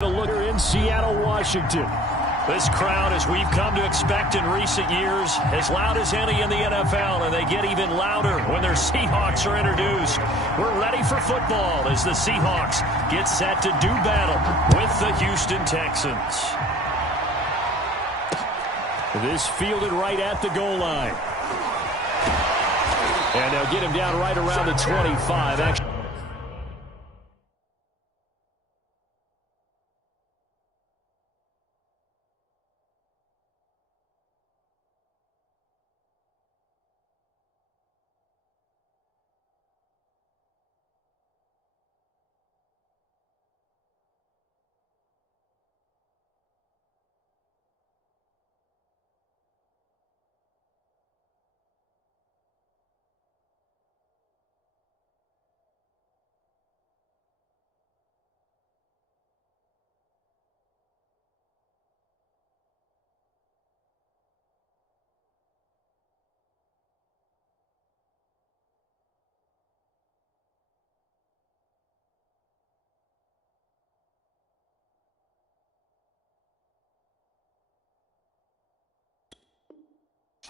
A looker in Seattle, Washington. This crowd, as we've come to expect in recent years, as loud as any in the NFL, and they get even louder when their Seahawks are introduced. We're ready for football as the Seahawks get set to do battle with the Houston Texans. This fielded right at the goal line. And they'll get him down right around the 25.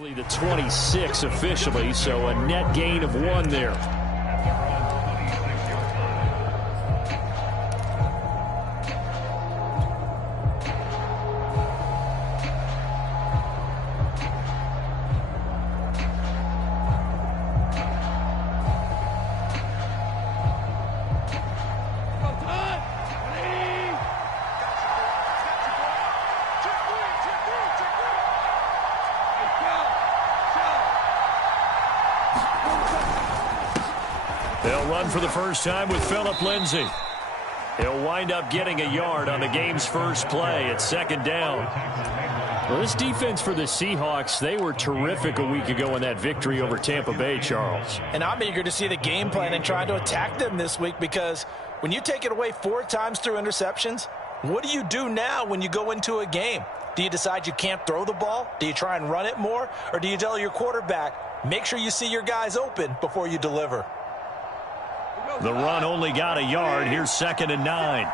Actually, the 26 officially, so a net gain of 1 there. They'll run for the first time with Phillip Lindsay. He'll wind up getting a yard on the game's first play at 2nd down. Well, this defense for the Seahawks, they were terrific a week ago in that victory over Tampa Bay, Charles. And I'm eager to see the game plan and trying to attack them this week, because when you take it away 4 times through interceptions, what do you do now when you go into a game? Do you decide you can't throw the ball? Do you try and run it more? Or do you tell your quarterback, make sure you see your guys open before you deliver? The run only got a yard. Here's 2nd and 9.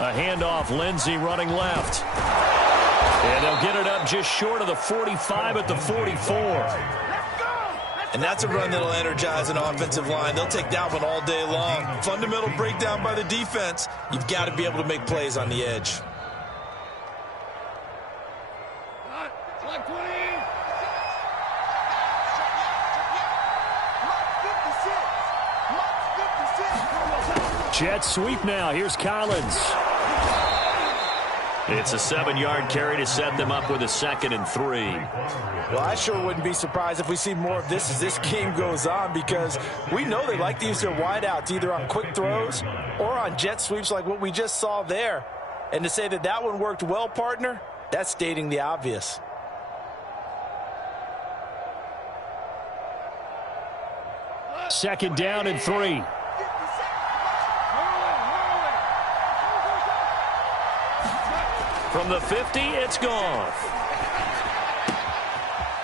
A handoff, Lindsay running left. And they'll get it up just short of the 45 at the 44. And that's a run that'll energize an offensive line. They'll take that one all day long. Fundamental breakdown by the defense. You've got to be able to make plays on the edge. Jet sweep now. Here's Collins. It's a 7-yard carry to set them up with a 2nd and 3. Well, I sure wouldn't be surprised if we see more of this as this game goes on, because we know they like to use their wideouts either on quick throws or on jet sweeps like what we just saw there. And to say that that one worked well, partner, that's stating the obvious. Second down and 3. From the 50, it's gone.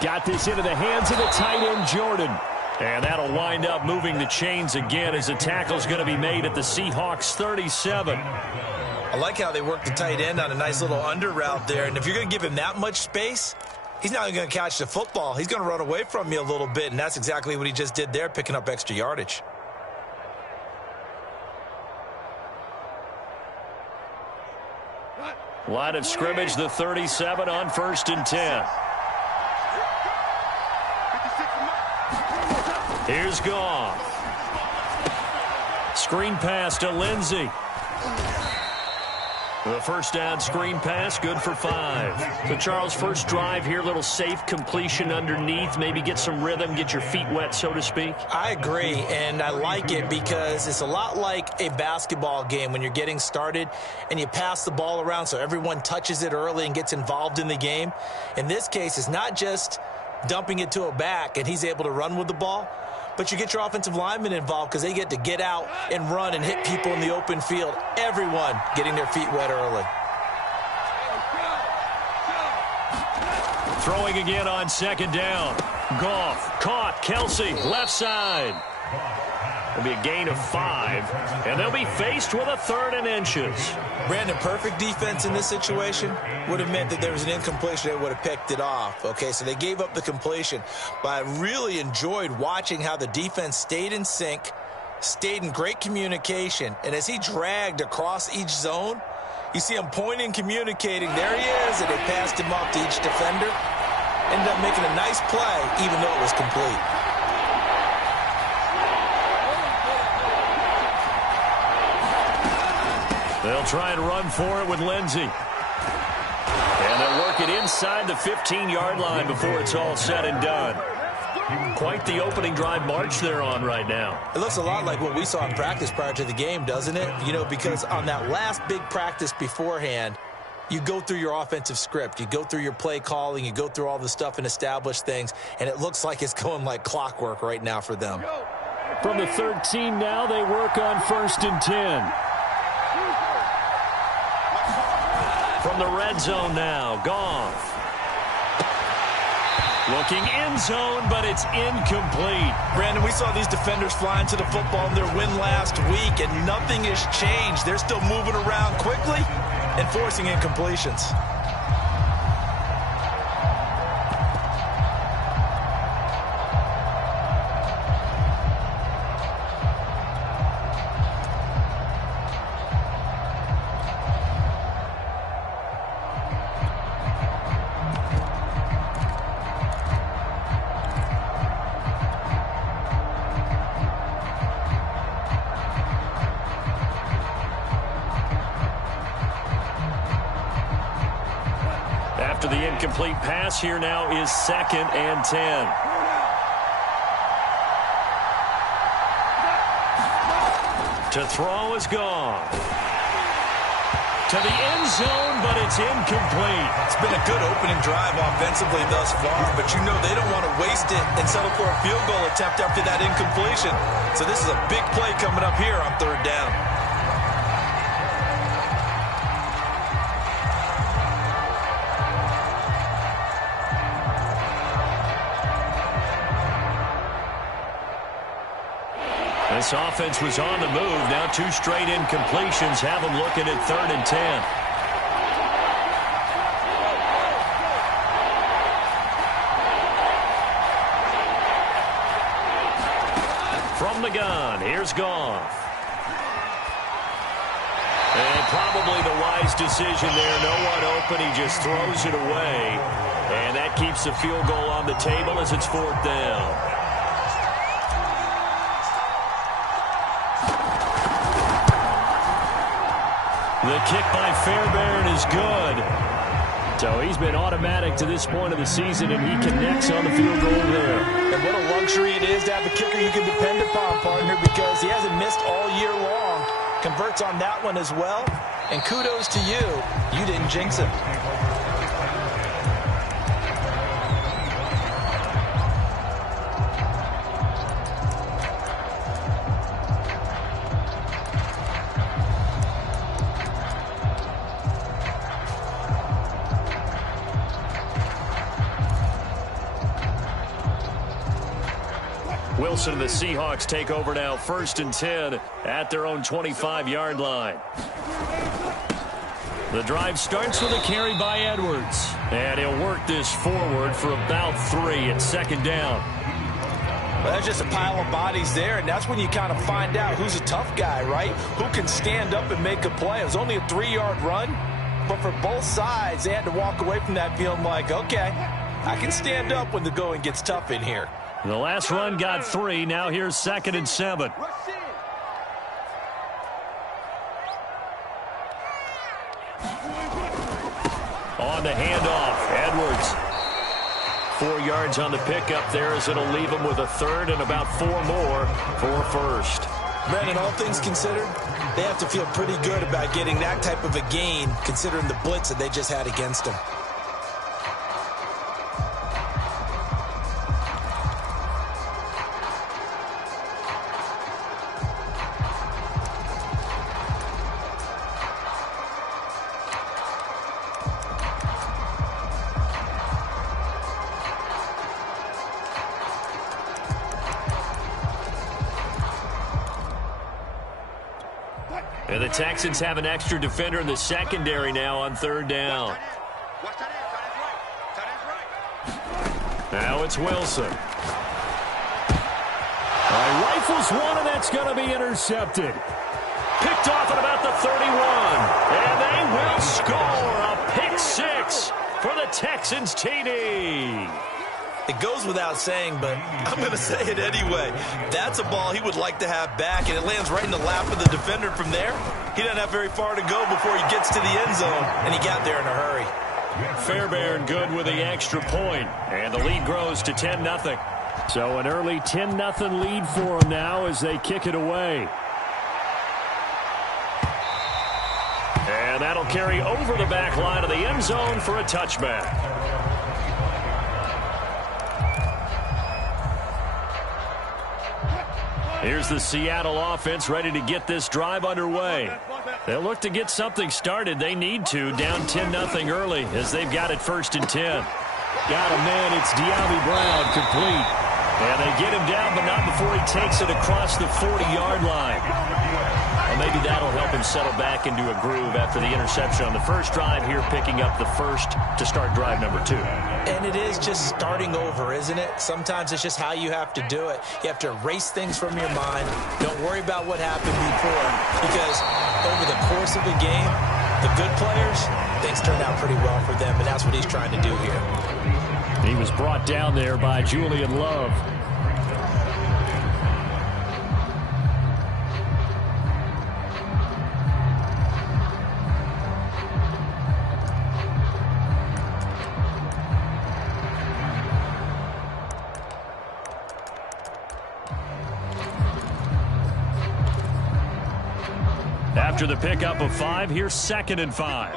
Got this into the hands of the tight end, Jordan. And that'll wind up moving the chains again as the tackle's going to be made at the Seahawks 37. I like how they work the tight end on a nice little under route there. And if you're going to give him that much space, he's not going to catch the football. He's going to run away from you a little bit, and that's exactly what he just did there, picking up extra yardage. Line of scrimmage, the 37 on 1st and 10. Here's Goff. Screen pass to Lindsay. The first down screen pass, good for 5. So, Charles, first drive here, little safe completion underneath. Maybe get some rhythm, get your feet wet, so to speak. I agree, and I like it because it's a lot like a basketball game when you're getting started and you pass the ball around so everyone touches it early and gets involved in the game. In this case, it's not just dumping it to a back and he's able to run with the ball, but you get your offensive linemen involved because they get to get out and run and hit people in the open field. Everyone getting their feet wet early. Throwing again on 2nd down. Goff caught. Kelsey left side. It'll be a gain of 5, and they'll be faced with a 3rd and inches. Brandon, perfect defense in this situation would have meant that there was an incompletion. They would have picked it off. Okay, so they gave up the completion. But I really enjoyed watching how the defense stayed in sync, stayed in great communication, and as he dragged across each zone, you see him pointing, communicating. There he is, and they passed him off to each defender. Ended up making a nice play, even though it was complete. They'll try and run for it with Lindsey. And they'll work it inside the 15-yard line before it's all said and done. Quite the opening drive march they're on right now. It looks a lot like what we saw in practice prior to the game, doesn't it? You know, because on that last big practice beforehand, you go through your offensive script. You go through your play calling. You go through all the stuff and establish things. And it looks like it's going like clockwork right now for them. From the 13 now, they work on 1st and 10. From the red zone now, Goff. Looking end zone, but it's incomplete. Brandon, we saw these defenders flying to the football in their win last week, and nothing has changed. They're still moving around quickly and forcing incompletions. After the incomplete pass, here now is 2nd and 10. To throw is gone. To the end zone, but it's incomplete. It's been a good opening drive offensively thus far, but you know they don't want to waste it and settle for a field goal attempt after that incompletion. So this is a big play coming up here on 3rd down. This offense was on the move. Now 2 straight incompletions have them looking at 3rd and 10. From the gun, here's Goff. And probably the wise decision there. No one open. He just throws it away. And that keeps the field goal on the table as it's 4th down. The kick by Fairbairn is good. So he's been automatic to this point of the season, and he connects on the field goal there. And what a luxury it is to have a kicker you can depend upon, partner, because he hasn't missed all year long. Converts on that one as well. And kudos to you. You didn't jinx him. Wilson and the Seahawks take over now, 1st and 10 at their own 25-yard line. The drive starts with a carry by Edwards, and he'll work this forward for about 3 at 2nd down. Well, that's just a pile of bodies there, and that's when you kind of find out who's a tough guy, right? Who can stand up and make a play. It was only a 3-yard run, but for both sides, they had to walk away from that feeling like, okay, I can stand up when the going gets tough in here. The last run got 3. Now here's 2nd and 7. On the handoff, Edwards. 4 yards on the pickup there as it'll leave him with a 3rd and about 4 more for 1st. Brandon, all things considered, they have to feel pretty good about getting that type of a gain considering the blitz that they just had against them. And the Texans have an extra defender in the secondary now on third down. Now it's Wilson. Rifles one, and that's going to be intercepted. Picked off at about the 31. And they will score a pick six for the Texans TD. It goes without saying, but I'm going to say it anyway. That's a ball he would like to have back, and it lands right in the lap of the defender from there. He doesn't have very far to go before he gets to the end zone, and he got there in a hurry. Fairbairn good with the extra point, and the lead grows to 10-0. So an early 10-0 lead for them now as they kick it away. And that'll carry over the back line of the end zone for a touchback. Here's the Seattle offense ready to get this drive underway. They'll look to get something started. They need to, down 10-0 early as they've got it 1st and 10. Got a man, it's De'Ami Brown, complete. And they get him down, but not before he takes it across the 40-yard line. Well, maybe that'll help him settle back into a groove after the interception on the first drive here, picking up the first to start drive number 2. And it is just starting over, isn't it? Sometimes it's just how you have to do it. You have to erase things from your mind. Don't worry about what happened before, because over the course of a game, the good players, things turn out pretty well for them, and that's what he's trying to do here. He was brought down there by Julian Love. After the pickup of 5, here's 2nd and 5.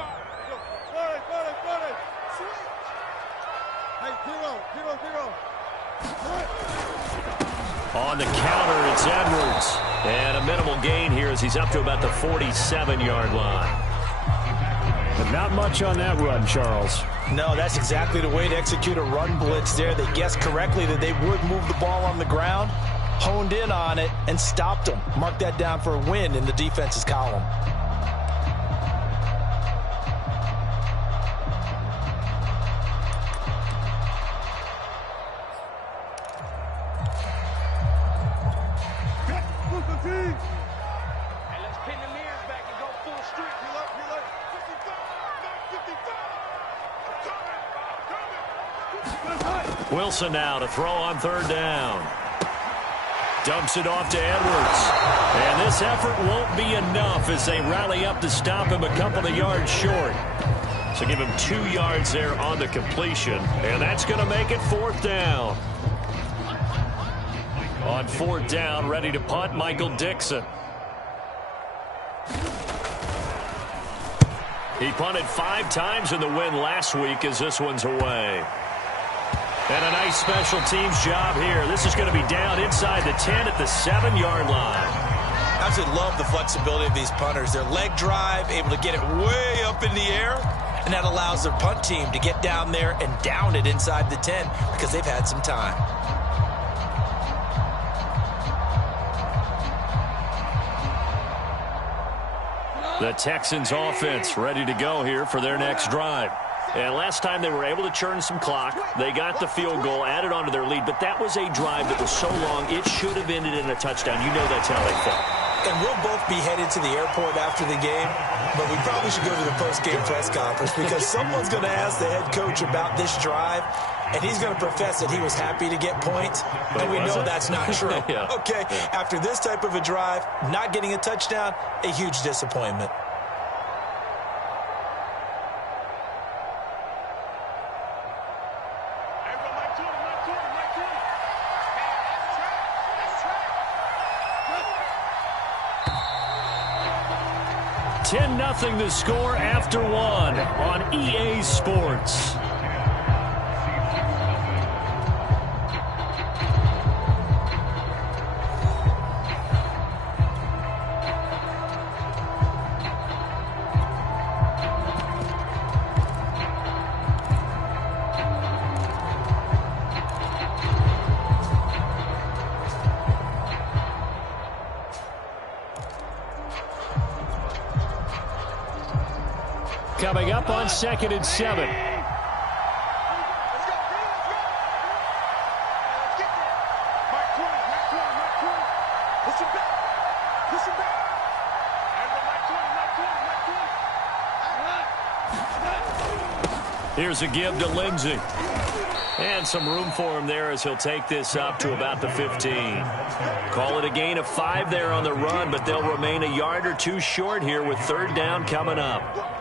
On the counter, it's Edwards. And a minimal gain here as he's up to about the 47-yard line. But not much on that run, Charles. No, that's exactly the way to execute a run blitz there. They guessed correctly that they would move the ball on the ground, honed in on it, and stopped them. Mark that down for a win in the defense's column. Wilson now to throw on 3rd down. Dumps it off to Edwards. And this effort won't be enough as they rally up to stop him a couple of yards short. So give him 2 yards there on the completion. And that's going to make it 4th down. On 4th down, ready to punt, Michael Dixon. He punted 5 times in the win last week as this one's away. And a nice special teams job here. This is going to be down inside the 10 at the 7-yard line. I absolutely love the flexibility of these punters. Their leg drive, able to get it way up in the air, and that allows their punt team to get down there and down it inside the 10 because they've had some time. The Texans offense ready to go here for their next drive. And last time they were able to churn some clock. They got the field goal, added on to their lead, but that was a drive that was so long it should have ended in a touchdown. You know that's how they felt. And we'll both be headed to the airport after the game, but we probably should go to the post-game press conference because someone's going to ask the head coach about this drive, and he's going to profess that he was happy to get points, and we know that's not true. Yeah. Okay, after this type of a drive, not getting a touchdown, a huge disappointment. Nothing the score after 1 on EA Sports. coming up on 2nd and 7. Here's a give to Lindsey. And some room for him there as he'll take this up to about the 15. Call it a gain of 5 there on the run, but they'll remain a yard or two short here with 3rd down coming up.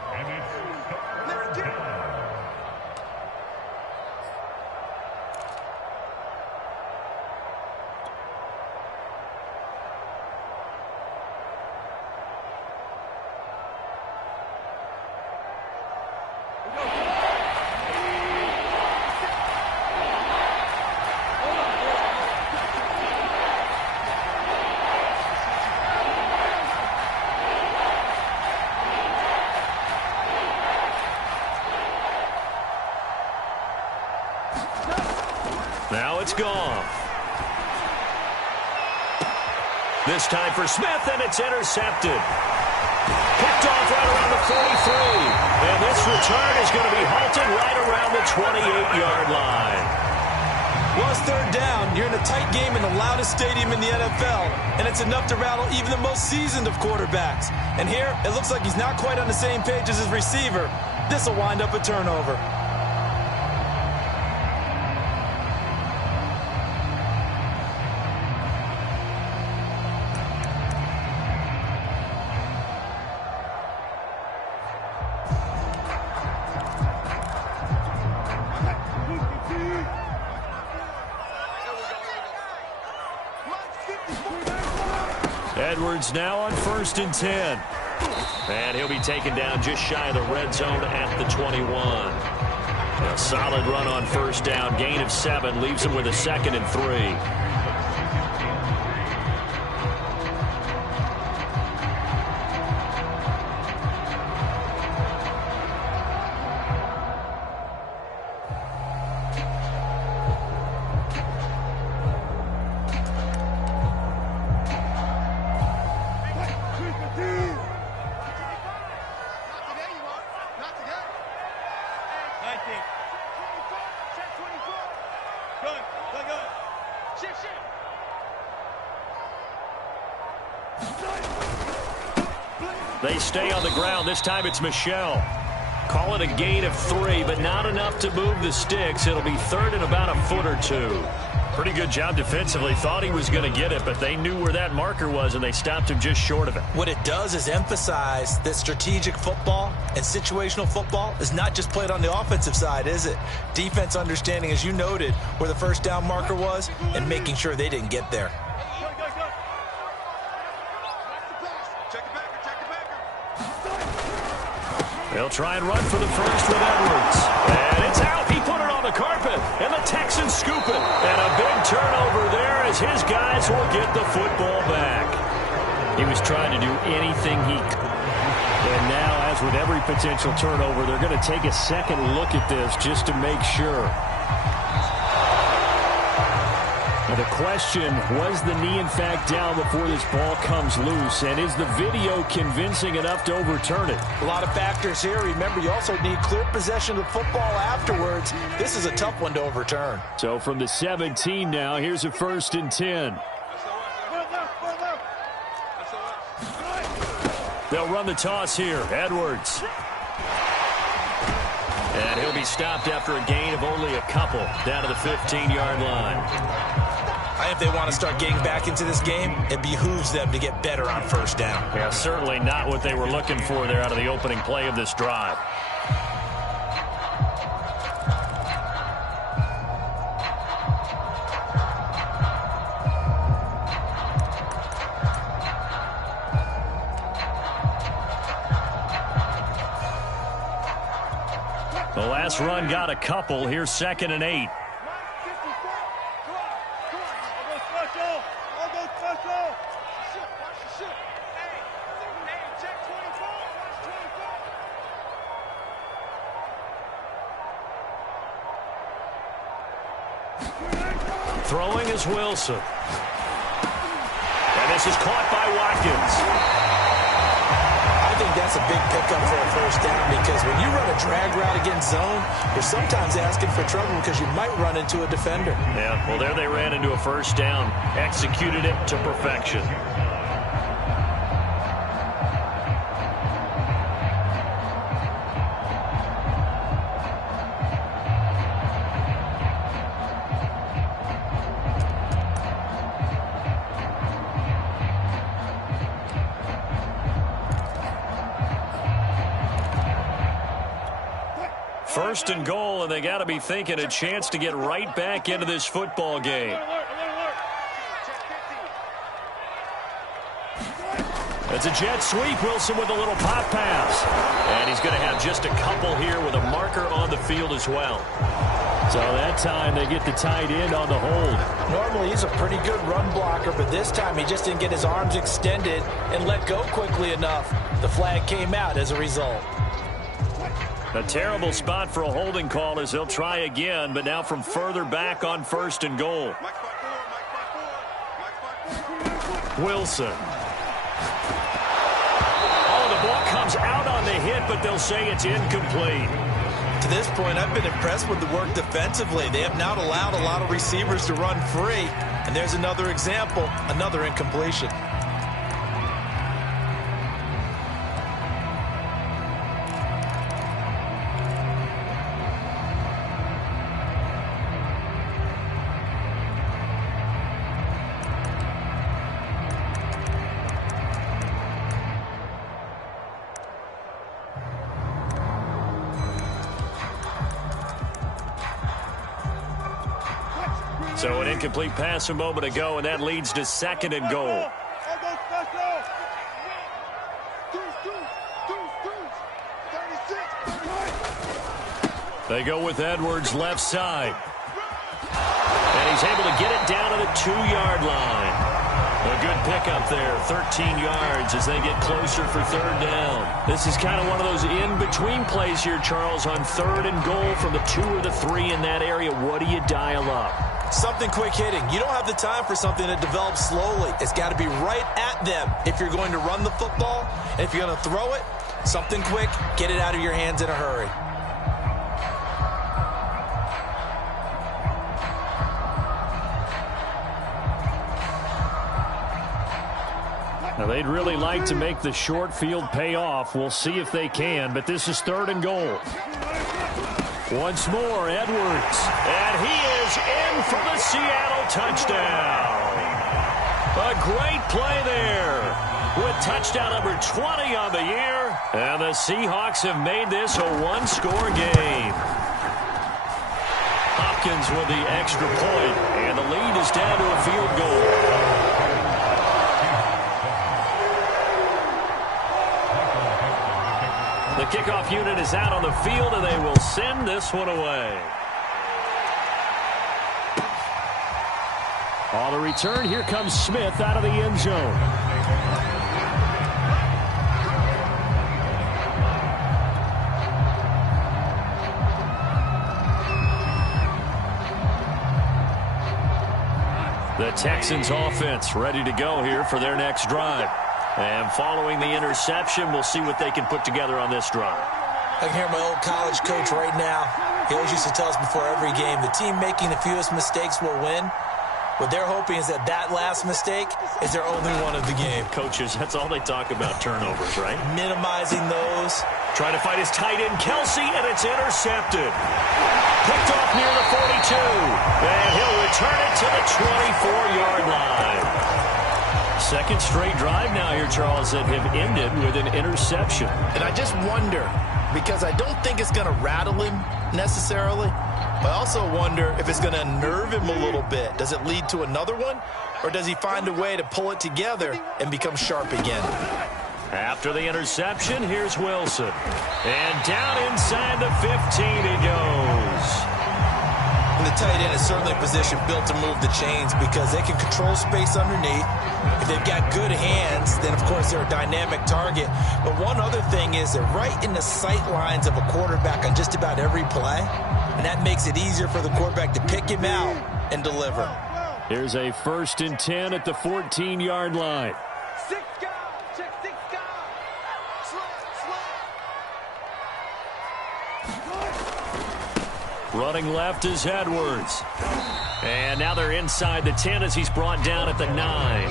Now it's gone. This time for Smith, and it's intercepted. Picked off right around the 43. And this return is going to be halted right around the 28-yard line. Well, it's 3rd down. You're in a tight game in the loudest stadium in the NFL, and it's enough to rattle even the most seasoned of quarterbacks. And here, it looks like he's not quite on the same page as his receiver. This will wind up a turnover. Edwards now on 1st and 10. And he'll be taken down just shy of the red zone at the 21. A solid run on 1st down. Gain of 7 leaves him with a 2nd and 3. They stay on the ground. This time it's Michel. Call it a gain of 3, but not enough to move the sticks. It'll be 3rd and about a foot or 2. Pretty good job defensively. Thought he was going to get it, but they knew where that marker was, and they stopped him just short of it. What it does is emphasize that strategic football and situational football is not just played on the offensive side, is it? Defense understanding, as you noted, where the 1st down marker was and making sure they didn't get there. They'll try and run for the 1st with Edwards. And it's out. He put it on the carpet. And the Texans scoop it. And a big turnover there as his guys will get the football back. He was trying to do anything he could. And now, as with every potential turnover, they're going to take a second look at this just to make sure. Now the question, was the knee in fact down before this ball comes loose? And is the video convincing enough to overturn it? A lot of factors here. Remember, you also need clear possession of football afterwards. This is a tough one to overturn. So from the 17 now, here's a 1st and 10. They'll run the toss here. Edwards. And he'll be stopped after a gain of only a couple down to the 15-yard line. If they want to start getting back into this game, it behooves them to get better on 1st down. Yeah, certainly not what they were looking for there out of the opening play of this drive. The last run got a couple. Here's 2nd and 8. Throwing is Wilson. And this is caught by Watkins. I think that's That's a big pickup for a first down because when you run a drag route against zone, you're sometimes asking for trouble because you might run into a defender. Yeah, well, there they ran into a first down. Executed it to perfection. First and goal, and they got to be thinking a chance to get right back into this football game. It's a jet sweep. Wilson with a little pop pass. And he's going to have just a couple here with a marker on the field as well. So that time they get the tight end on the hold. Normally he's a pretty good run blocker, but this time he just didn't get his arms extended and let go quickly enough. The flag came out as a result. A terrible spot for a holding call as they'll try again, but now from further back on first and goal. Wilson. Oh, the ball comes out on the hit, but they'll say it's incomplete. To this point, I've been impressed with the work defensively. They have not allowed a lot of receivers to run free. And there's another example, another incompletion. So an incomplete pass a moment ago, and that leads to second and goal. They go with Edwards left side. And he's able to get it down to the 2-yard line. A good pickup there, 13 yards as they get closer for third down. This is kind of one of those in-between plays here, Charles, on third and goal from the 2 or the 3 in that area. What do you dial up? Something quick hitting. You don't have the time for something that develops slowly. It's got to be right at them if you're going to run the football. And if you're going to throw it, something quick, get it out of your hands in a hurry. Now, they'd really like to make the short field pay off. We'll see if they can, but this is third and goal. Once more, Edwards. And he is in for the Seattle touchdown. A great play there with touchdown number 20 on the year. And the Seahawks have made this a one-score game. Hopkins with the extra point, and the lead is down to a field goal. The kickoff unit is out on the field, and they will send this one away. On the return, here comes Smith out of the end zone. The Texans offense ready to go here for their next drive. And following the interception, we'll see what they can put together on this drive. I can hear my old college coach right now. He always used to tell us before every game, the team making the fewest mistakes will win. What they're hoping is that that last mistake is their only one of the game. Coaches, that's all they talk about, turnovers, right? Minimizing those. Trying to fight his tight end, Kelsey, and it's intercepted. Picked off near the 42. And he'll return it to the 24-yard line. Second straight drive now here, Charles, that have ended with an interception. And I just wonder, because I don't think it's going to rattle him necessarily, but I also wonder if it's going to unnerve him a little bit. Does it lead to another one, or does he find a way to pull it together and become sharp again? After the interception, here's Wilson. And down inside the 15 he goes. And the tight end is certainly a position built to move the chains because they can control space underneath. If they've got good hands, then, of course, they're a dynamic target. But one other thing is they're right in the sight lines of a quarterback on just about every play. And that makes it easier for the quarterback to pick him out and deliver. Here's a 1st and 10 at the 14-yard line. Running left is Edwards. And now they're inside the 10 as he's brought down at the 9.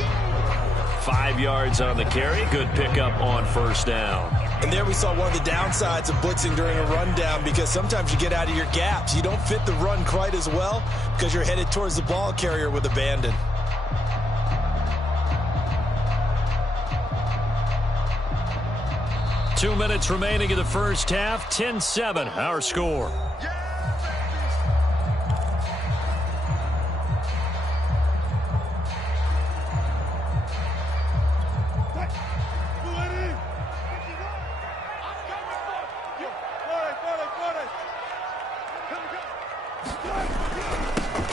5 yards on the carry. Good pickup on first down. And there we saw one of the downsides of blitzing during a rundown, because sometimes you get out of your gaps. You don't fit the run quite as well because you're headed towards the ball carrier with abandon. Two minutes remaining in the first half. 10-7, our score.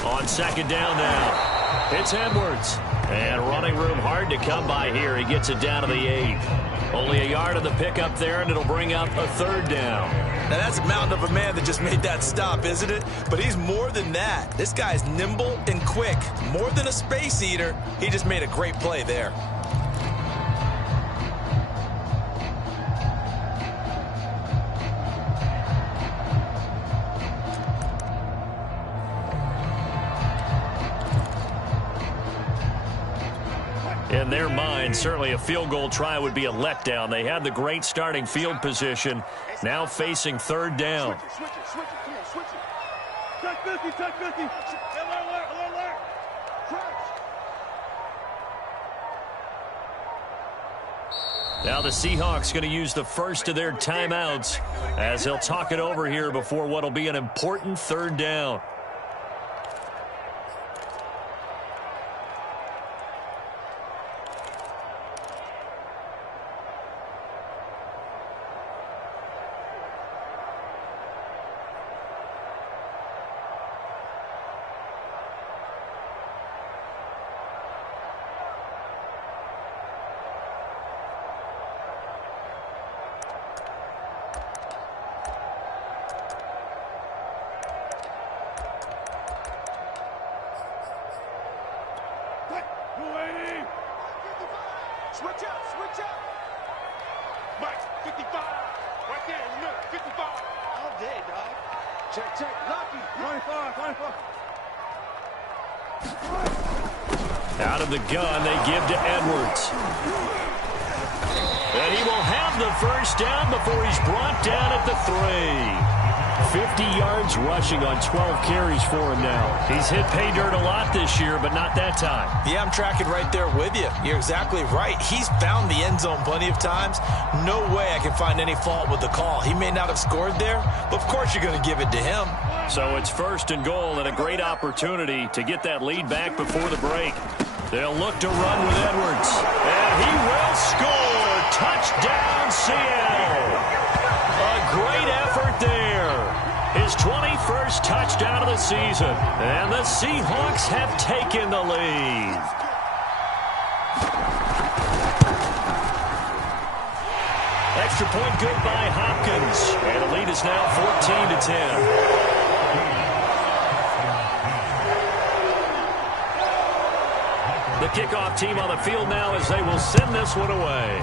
On second down now, it's Edwards. And running room hard to come by here. He gets it down to the 8. Only a yard of the pickup there, and it'll bring up a third down. Now that's a mountain of a man that just made that stop, isn't it? But he's more than that. This guy's nimble and quick. More than a space eater. He just made a great play there. In their mind, certainly a field goal try would be a letdown. They had the great starting field position, now facing third down. Switch it. Come on, switch it. Touch 50. Alert. Now the Seahawks going to use the first of their timeouts as he'll talk it over here before what will be an important third down. Switch up. Mike, 55. Right there, look, 55. All day, dog. Check. Lucky. 25. Out of the gun, they give to Edwards. And he will have the first down before he's brought down at the 3. 50 yards rushing on 12 carries for him now. He's hit pay dirt a lot this year, but not that time. Yeah, I'm tracking right there with you. You're exactly right. He's found the end zone plenty of times. No way I can find any fault with the call. He may not have scored there, but of course you're going to give it to him. So it's first and goal and a great opportunity to get that lead back before the break. They'll look to run with Edwards. And he will score. Touchdown, Seattle. A great effort there. His 21st touchdown of the season. And the Seahawks have taken the lead. Extra point good by Hopkins. And the lead is now 14-10. The kickoff team on the field now as they will send this one away.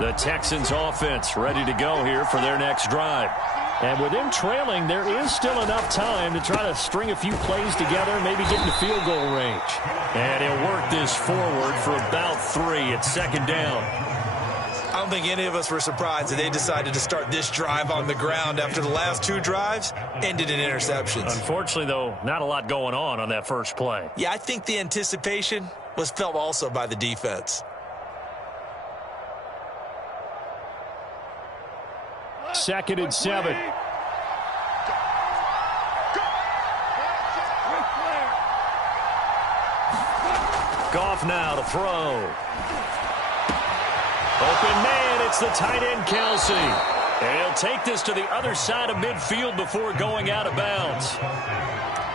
The Texans offense ready to go here for their next drive. And with them trailing, there is still enough time to try to string a few plays together, maybe get into field goal range. And he'll work this forward for about 3 at second down. I don't think any of us were surprised that they decided to start this drive on the ground after the last 2 drives ended in interceptions. Unfortunately, though, not a lot going on that first play. Yeah, I think the anticipation was felt also by the defense. Second and 7. Goff now to throw. Open man, it's the tight end Kelsey. And he'll take this to the other side of midfield before going out of bounds.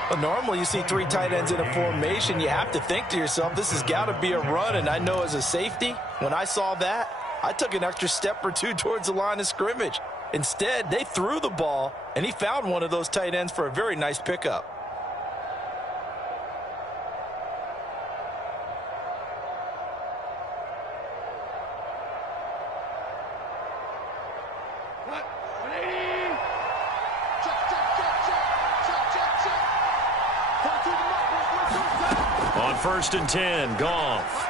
Well, normally you see 3 tight ends in a formation. You have to think to yourself, this has got to be a run. And I know as a safety, when I saw that, I took an extra step or 2 towards the line of scrimmage. Instead, they threw the ball, and he found one of those tight ends for a very nice pickup. On 1st and 10, Goff.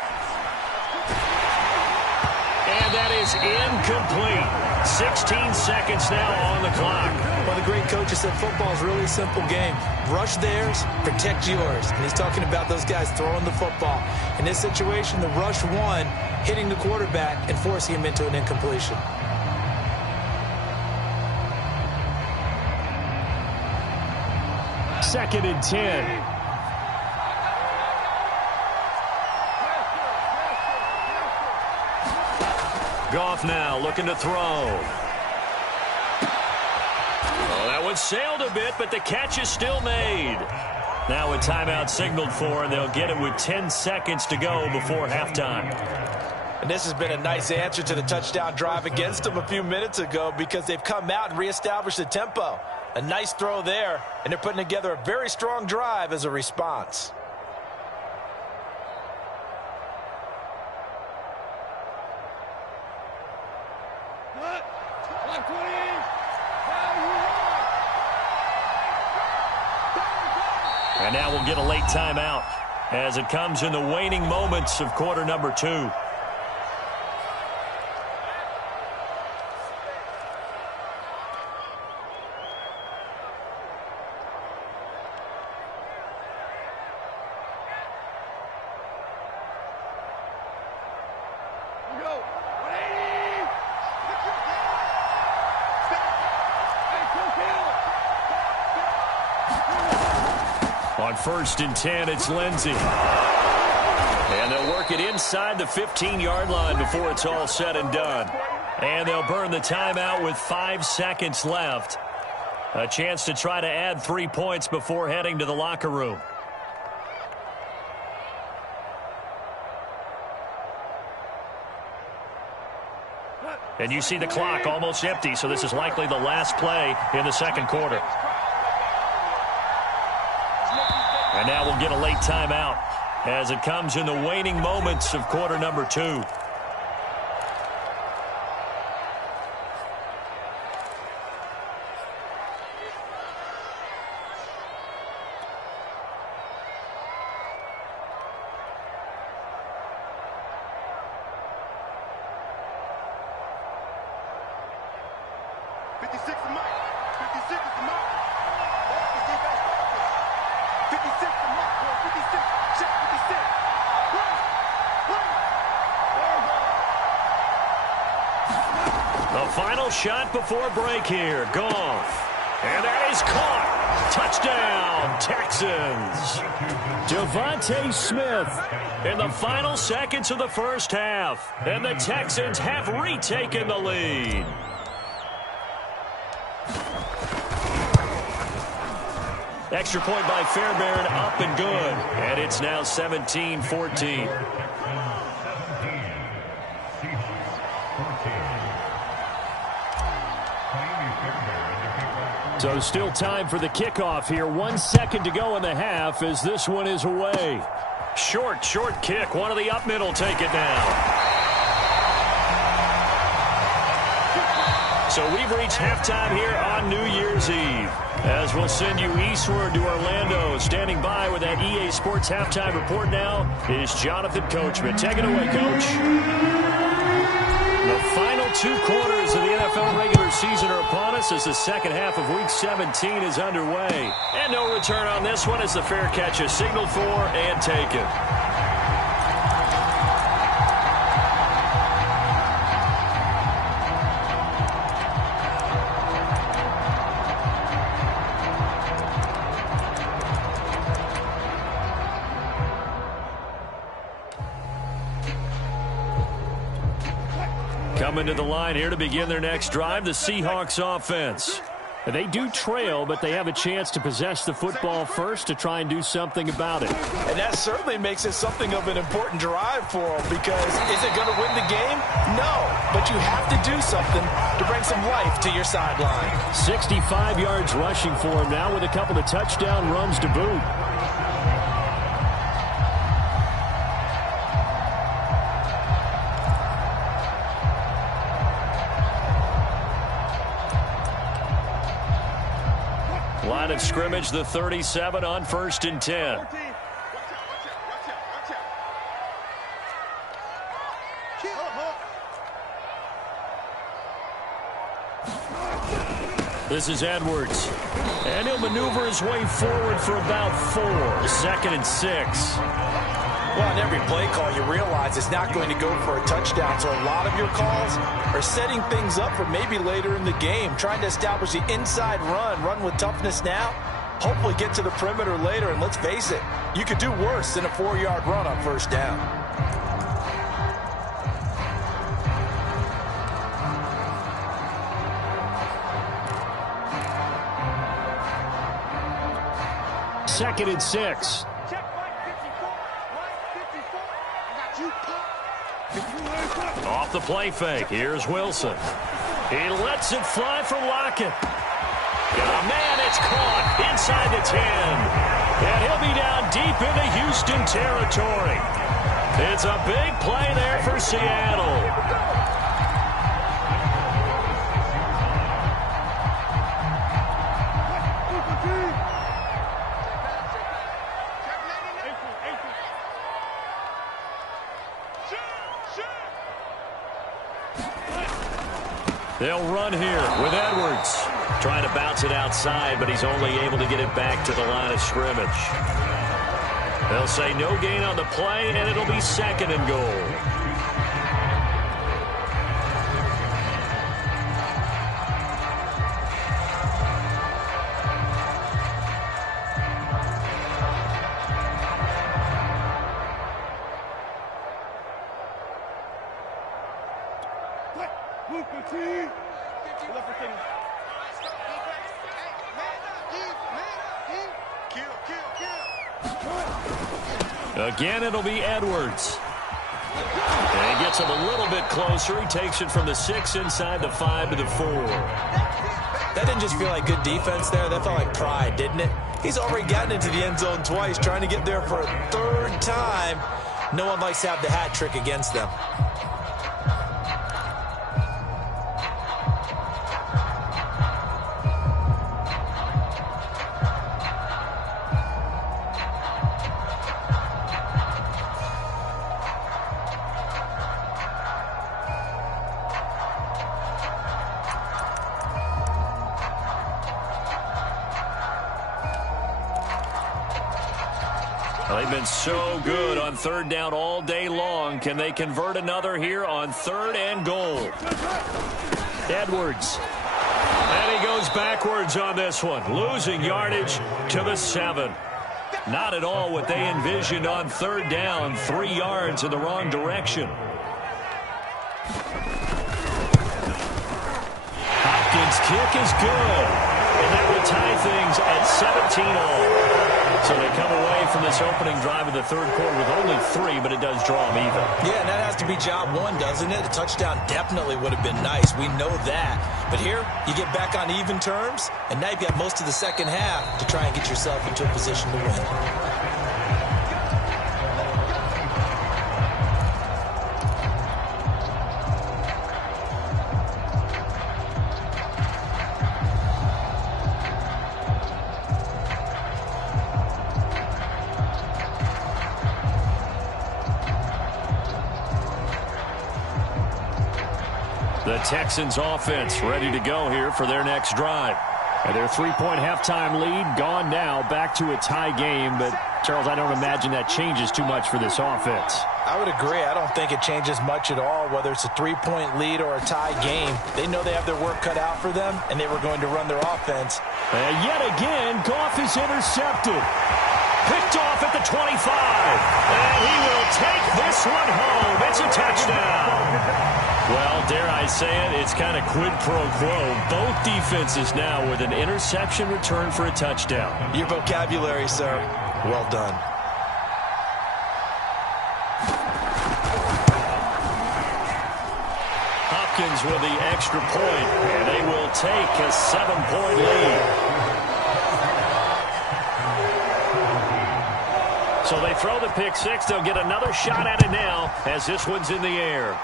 And that is incomplete. 16 seconds now on the clock. Well, the great coach has said football is really a simple game. Rush theirs, protect yours. And he's talking about those guys throwing the football. In this situation, the rush one, hitting the quarterback and forcing him into an incompletion. Second and 10. Goff now looking to throw. Oh, that one sailed a bit, but the catch is still made. Now a timeout signaled for, and they'll get it with 10 seconds to go before halftime. And this has been a nice answer to the touchdown drive against them a few minutes ago because they've come out and reestablished the tempo. A nice throw there, and they're putting together a very strong drive as a response. And now we'll get a late timeout as it comes in the waning moments of quarter number 2. On 1st and 10, it's Lindsey. And they'll work it inside the 15-yard line before it's all said and done. And they'll burn the timeout with 5 seconds left. A chance to try to add 3 points before heading to the locker room. And you see the clock almost empty, so this is likely the last play in the second quarter. And now we'll get a late timeout as it comes in the waning moments of quarter number 2. The final shot before break here. Goff. And that is caught. Touchdown, Texans. Devontae Smith in the final seconds of the first half. And the Texans have retaken the lead. Extra point by Fairbairn, up and good. And it's now 17-14. So still time for the kickoff here. 1 second to go in the half as this one is away. Short kick. One of the up middle take it down. So we've reached halftime here on New Year's Eve. As we'll send you eastward to Orlando. Standing by with that EA Sports halftime report now is Jonathan Coachman. Take it away, Coach. The final 2 quarters of the NFL regular season are upon us as the second half of Week 17 is underway. And no return on this one as the fair catch is signaled for and taken. Coming to the line here to begin their next drive, the Seahawks offense. They do trail, but they have a chance to possess the football first to try and do something about it. And that certainly makes it something of an important drive for them, because is it going to win the game? No, but you have to do something to bring some life to your sideline. 65 yards rushing for him now with a couple of touchdown runs to boot. Line of scrimmage, the 37 on 1st and 10. This is Edwards. And he'll maneuver his way forward for about 4. 2nd and 6. Well, on every play call, you realize it's not going to go for a touchdown. So a lot of your calls are setting things up for maybe later in the game, trying to establish the inside run with toughness now, hopefully get to the perimeter later. And let's face it, you could do worse than a 4-yard run on 1st down. Second and 6. Off the play fake. Here's Wilson. He lets it fly for Lockett. Oh, man, it's caught inside the 10. And he'll be down deep into Houston territory. It's a big play there for Seattle. They'll run here with Edwards. Trying to bounce it outside, but he's only able to get it back to the line of scrimmage. They'll say no gain on the play, and it'll be 2nd and goal. Again, it'll be Edwards. And he gets him a little bit closer. He takes it from the 6 inside the 5 to the 4. That didn't just feel like good defense there. That felt like pride, didn't it? He's already gotten into the end zone twice, trying to get there for a 3rd time. No one likes to have the hat trick against them. They've been so good on 3rd down all day long. Can they convert another here on 3rd and goal? Edwards. And he goes backwards on this one, losing yardage to the 7. Not at all what they envisioned on 3rd down, 3 yards in the wrong direction. Hopkins' kick is good. And that will tie things at 17-all. So they come away from this opening drive of the 3rd quarter with only 3, but it does draw them even. Yeah, and that has to be job 1, doesn't it? A touchdown definitely would have been nice. We know that. But here, you get back on even terms, and now you've got most of the 2nd half to try and get yourself into a position to win. The Texans offense ready to go here for their next drive. And their 3-point halftime lead gone now, back to a tie game. But, Charles, I don't imagine that changes too much for this offense. I would agree. I don't think it changes much at all, whether it's a 3-point lead or a tie game. They know they have their work cut out for them, and they were going to run their offense. And yet again, Goff is intercepted. Picked off at the 25. And he will take this one home. It's a touchdown. Well, dare I say it, it's kind of quid pro quo. Both defenses now with an interception return for a touchdown. Your vocabulary, sir. Well done. Hopkins with the extra point, and they will take a 7-point lead. So they throw the pick six. They'll get another shot at it now as this one's in the air.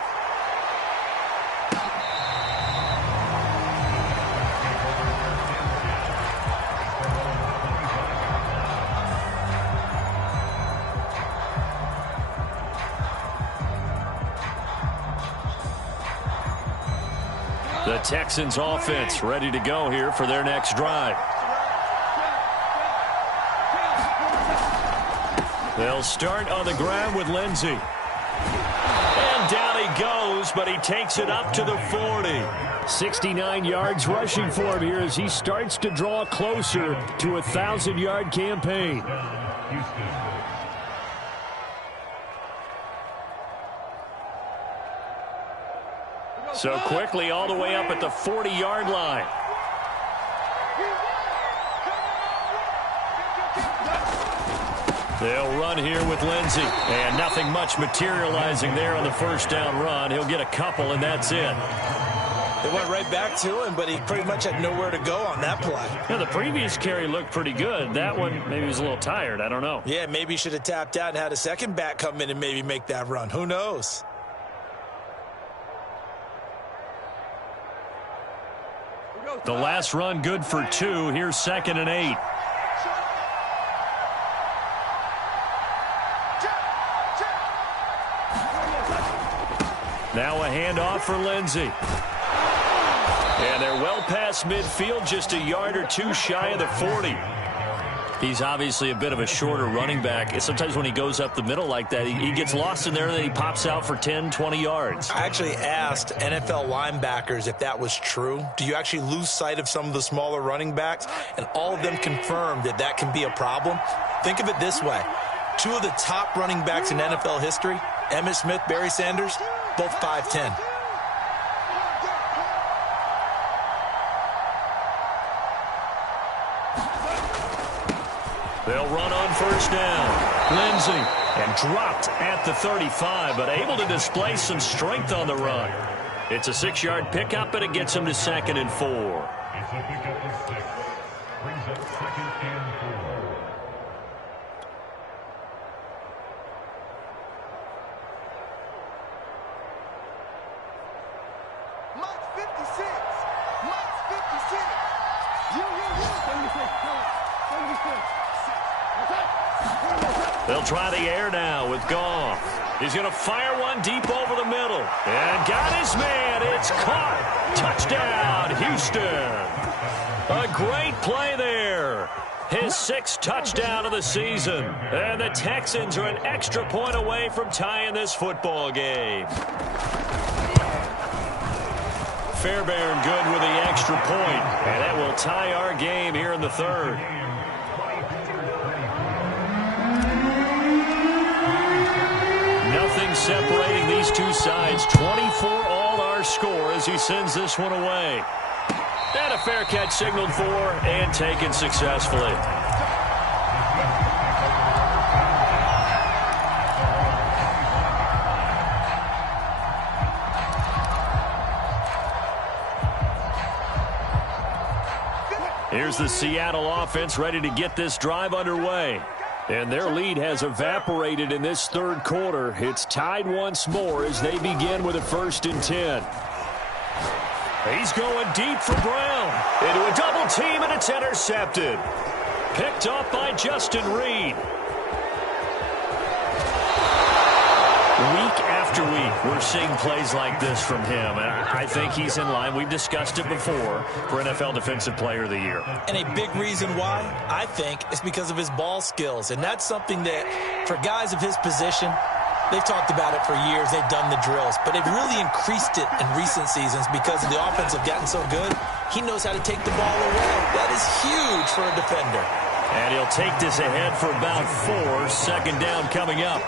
The Texans offense ready to go here for their next drive. They'll start on the ground with Lindsey. And down he goes, but he takes it up to the 40. 69 yards rushing for him here as he starts to draw closer to a 1,000-yard campaign. So quickly all the way up at the 40-yard line. They'll run here with Lindsey. And nothing much materializing there on the first down run. He'll get a couple, and that's it. They went right back to him, but he pretty much had nowhere to go on that play. Yeah, the previous carry looked pretty good. That one, maybe he was a little tired. I don't know. Yeah, maybe he should have tapped out and had a second back come in and maybe make that run. Who knows? The last run good for 2. Here's 2nd and 8. Now a handoff for Lindsey. And they're well past midfield, just a yard or two shy of the 40. He's obviously a bit of a shorter running back. Sometimes when he goes up the middle like that, he gets lost in there and then he pops out for 10, 20 yards. I actually asked NFL linebackers if that was true. Do you actually lose sight of some of the smaller running backs? And all of them confirmed that that can be a problem. Think of it this way. 2 of the top running backs in NFL history, Emmitt Smith, Barry Sanders, both 5'10". They'll run on first down. Lindsey, and dropped at the 35, but able to display some strength on the run. It's a 6-yard pickup, and it gets him to 2nd and 4. It's a pickup of 6. Brings up 2nd and 4. They'll try the air now with Goff. He's going to fire one deep over the middle. And got his man. It's caught. Touchdown, Houston. A great play there. His 6th touchdown of the season. And the Texans are an extra point away from tying this football game. Fairbairn good with the extra point. And that will tie our game here in the 3rd. Nothing separating these two sides. 24 all our score as he sends this one away. And a fair catch signaled for and taken successfully. Here's the Seattle offense ready to get this drive underway. And their lead has evaporated in this 3rd quarter. It's tied once more as they begin with a 1st and 10. He's going deep for Brown. Into a double team, and it's intercepted. Picked up by Justin Reed. Week after week, we're seeing plays like this from him. And I think he's in line. We've discussed it before for NFL Defensive Player of the Year. And a big reason why, I think, is because of his ball skills. And that's something that, for guys of his position, they've talked about it for years. They've done the drills. But they've really increased it in recent seasons because the offense have gotten so good. He knows how to take the ball away. That is huge for a defender. And he'll take this ahead for about 4. 2nd down coming up.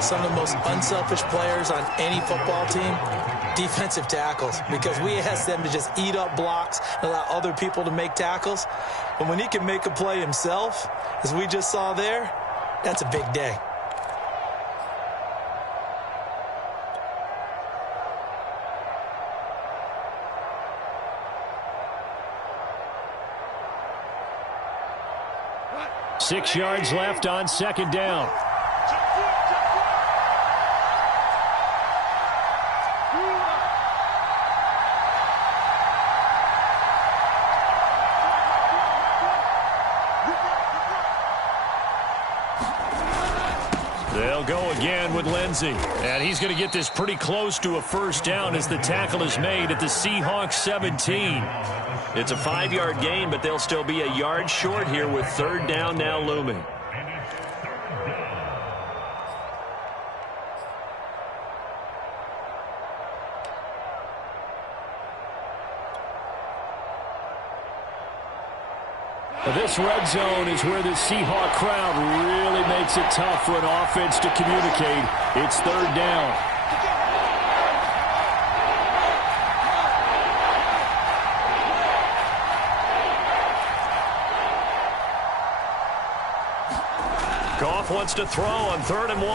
Some of the most unselfish players on any football team defensive tackles, because we ask them to just eat up blocks and allow other people to make tackles. But when he can make a play himself, as we just saw there, that's a big day. Six yards left on second down. They'll go again with Lindsey. And he's going to get this pretty close to a first down as the tackle is made at the Seahawks 17. It's a 5-yard gain, but they'll still be a yard short here with third down now looming. This red zone is where the Seahawk crowd really makes it tough for an offense to communicate. It's third down. Goff wants to throw on 3rd and 1.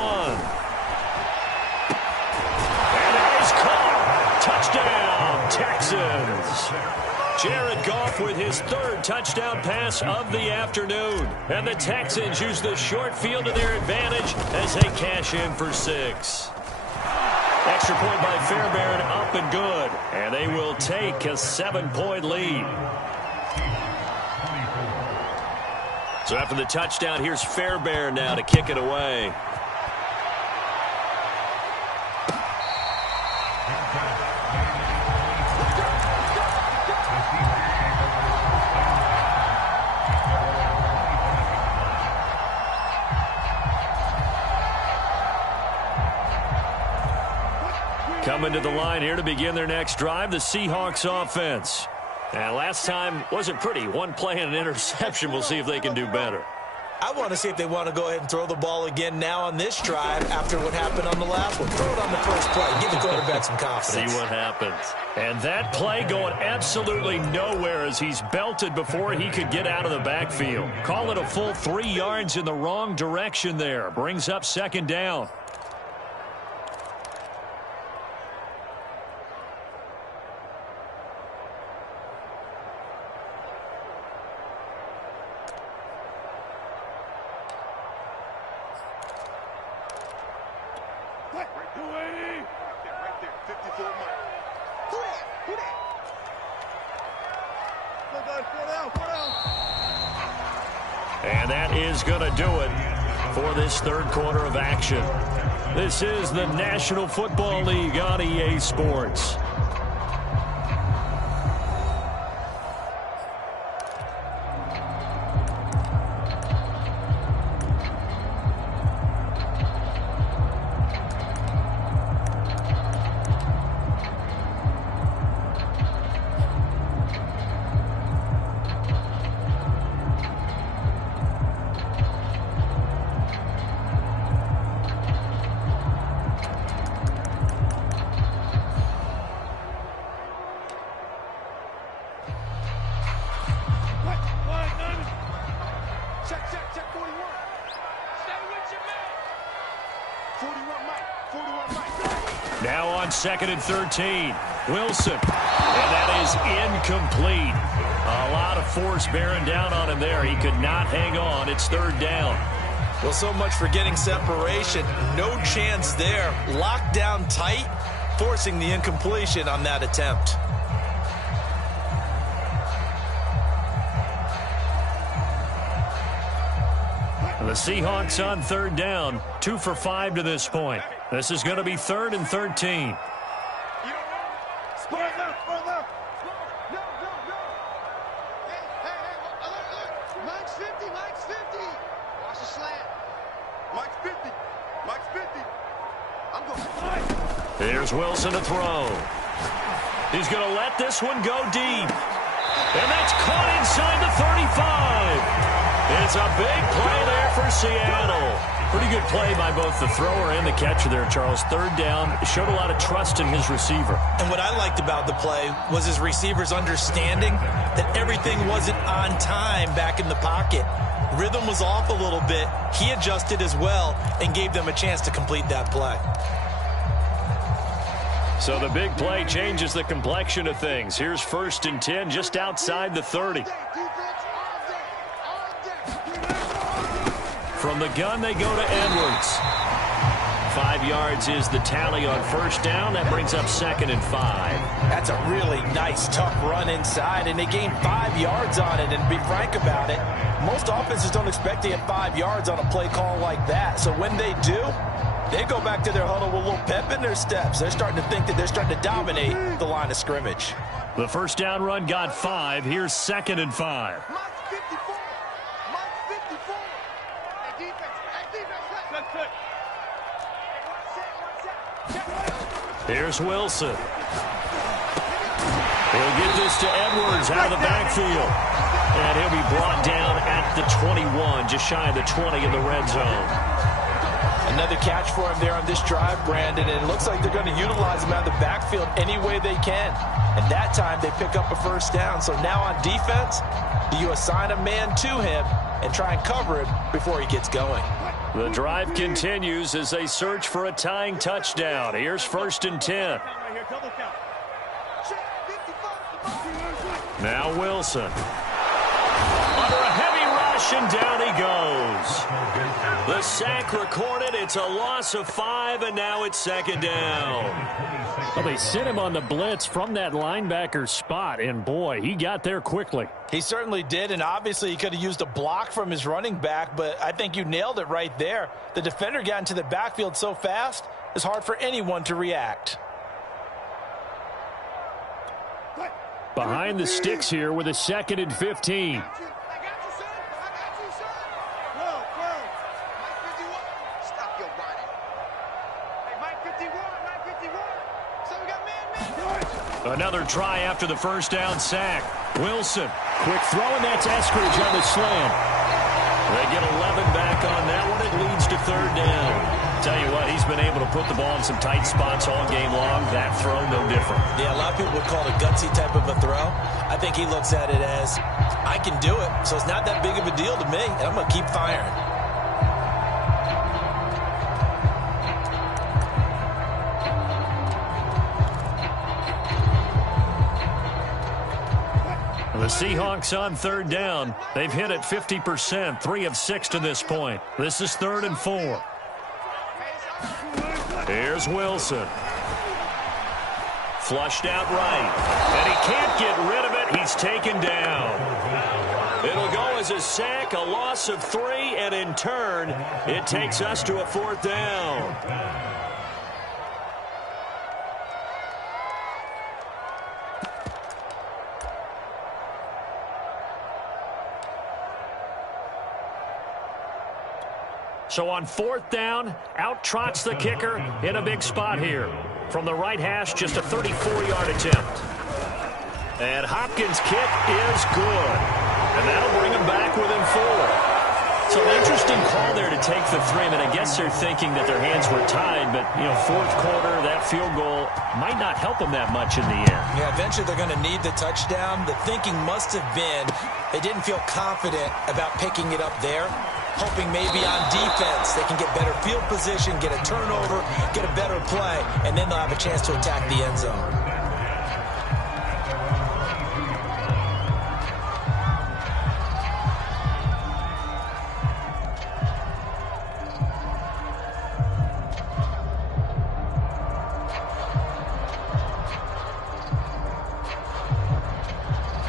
And it is caught. Touchdown, Texans. Jared Goff with his 3rd touchdown pass of the afternoon. And the Texans use the short field to their advantage as they cash in for 6. Extra point by Fairbairn, up and good. And they will take a 7-point lead. So after the touchdown, here's Fairbairn now to kick it away. Coming to the line here to begin their next drive, the Seahawks offense. And last time wasn't pretty. One play and an interception. We'll see if they can do better. I want to see if they want to go ahead and throw the ball again now on this drive after what happened on the last one. Throw it on the first play. Give the quarterback some confidence. See what happens. And that play going absolutely nowhere as he's belted before he could get out of the backfield. Call it a full 3 yards in the wrong direction there. Brings up second down. And that is going to do it for this third quarter of action. This is the National Football League on EA Sports. Now on 2nd and 13. Wilson. And that is incomplete. A lot of force bearing down on him there. He could not hang on. It's third down. Well, so much for getting separation. No chance there. Locked down tight, forcing the incompletion on that attempt. The Seahawks on third down. 2 for 5 to this point. This is going to be 3rd and 13. Sport left, sport left. No. Hey, look. Mike's 50. Watch the slant. Mike's 50. I'm going. Here's Wilson to throw. He's going to let this one go deep. And that's caught inside the 35. It's a big play there for Seattle. Pretty good play by both the thrower and the catcher there, Charles. Third down, showed a lot of trust in his receiver. And what I liked about the play was his receivers understanding that everything wasn't on time back in the pocket. Rhythm was off a little bit. He adjusted as well and gave them a chance to complete that play. So the big play changes the complexion of things. Here's 1st and 10 just outside the 30. From the gun, they go to Edwards. 5 yards is the tally on 1st down. That brings up 2nd and 5. That's a really nice, tough run inside, and they gained 5 yards on it. And to be frank about it, most offenses don't expect to get 5 yards on a play call like that. So when they do, they go back to their huddle with a little pep in their steps. They're starting to think that they're starting to dominate the line of scrimmage. The 1st down run got 5. Here's 2nd and 5. Here's Wilson. He'll get this to Edwards out of the backfield. And he'll be brought down at the 21, just shy of the 20 in the red zone. Another catch for him there on this drive, Brandon, and it looks like they're going to utilize him out of the backfield any way they can. And that time they pick up a 1st down. So now on defense, do you assign a man to him and try and cover him before he gets going? The drive continues as they search for a tying touchdown. Here's 1st and 10. Now Wilson. Under a heavy rush, and down he goes. The sack recorded. It's a loss of 5, and now it's 2nd down. Well, they sent him on the blitz from that linebacker spot, and boy, he got there quickly. He certainly did, and obviously he could have used a block from his running back, but I think you nailed it right there. The defender got into the backfield so fast, it's hard for anyone to react. Behind the sticks here with a 2nd and 15. Another try after the 1st down sack. Wilson, quick throw, and that's Eskridge on the slam. They get 11 back on that one. It leads to 3rd down. Tell you what, he's been able to put the ball in some tight spots all game long. That throw, no different. Yeah, a lot of people would call it a gutsy type of a throw. I think he looks at it as, I can do it, so it's not that big of a deal to me, and I'm going to keep firing. The Seahawks on 3rd down. They've hit it 50%, 3 of 6 to this point. This is 3rd and 4. Here's Wilson. Flushed out right. And he can't get rid of it. He's taken down. It'll go as a sack, a loss of 3, and in turn, it takes us to a 4th down. So on 4th down, out trots the kicker in a big spot here. From the right hash, just a 34-yard attempt. And Hopkins' kick is good. And that'll bring him back within 4. So an interesting call there to take the 3. I mean, I guess they're thinking that their hands were tied, but, you know, 4th quarter, that field goal might not help them that much in the end. Yeah, eventually they're going to need the touchdown. The thinking must have been they didn't feel confident about picking it up there, hoping maybe on defense they can get better field position, get a turnover, get a better play, and then they'll have a chance to attack the end zone.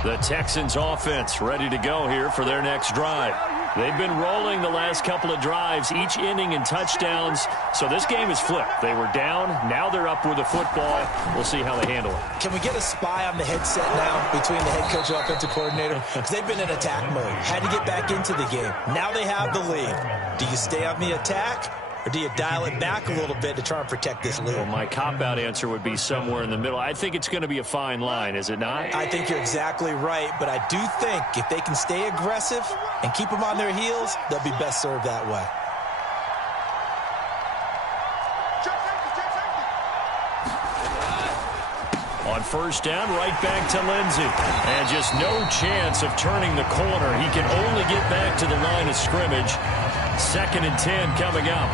The Texans offense ready to go here for their next drive. They've been rolling the last couple of drives, each inning in touchdowns. So this game is flipped. They were down. Now they're up with the football. We'll see how they handle it. Can we get a spy on the headset now between the head coach and offensive coordinator? Because they've been in attack mode. Had to get back into the game. Now they have the lead. Do you stay on the attack Or do you dial it back a little bit to try and protect this lead? Well, my cop-out answer would be somewhere in the middle. I think it's going to be a fine line, is it not? I think you're exactly right, but I do think if they can stay aggressive and keep them on their heels, they'll be best served that way. On first down, right back to Lindsey. And just no chance of turning the corner. He can only get back to the line of scrimmage. 2nd and 10 coming up.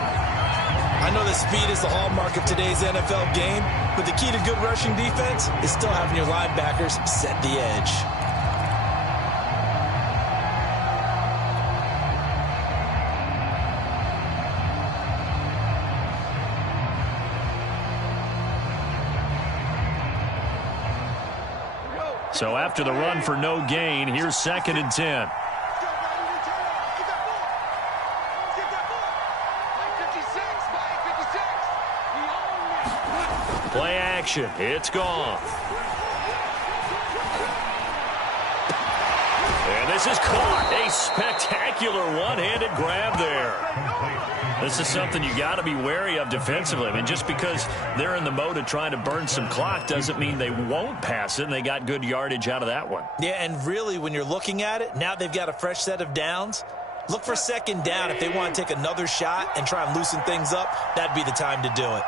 I know that speed is the hallmark of today's NFL game, but the key to good rushing defense is still having your linebackers set the edge. So after the run for no gain, here's 2nd and 10. Play action. It's gone. And this is caught. A spectacular one-handed grab there. This is something you got to be wary of defensively. I mean, just because they're in the mode of trying to burn some clock doesn't mean they won't pass it, and they got good yardage out of that one. Yeah, and really, when you're looking at it, now they've got a fresh set of downs. Look for 2nd down if they want to take another shot and try and loosen things up. That'd be the time to do it.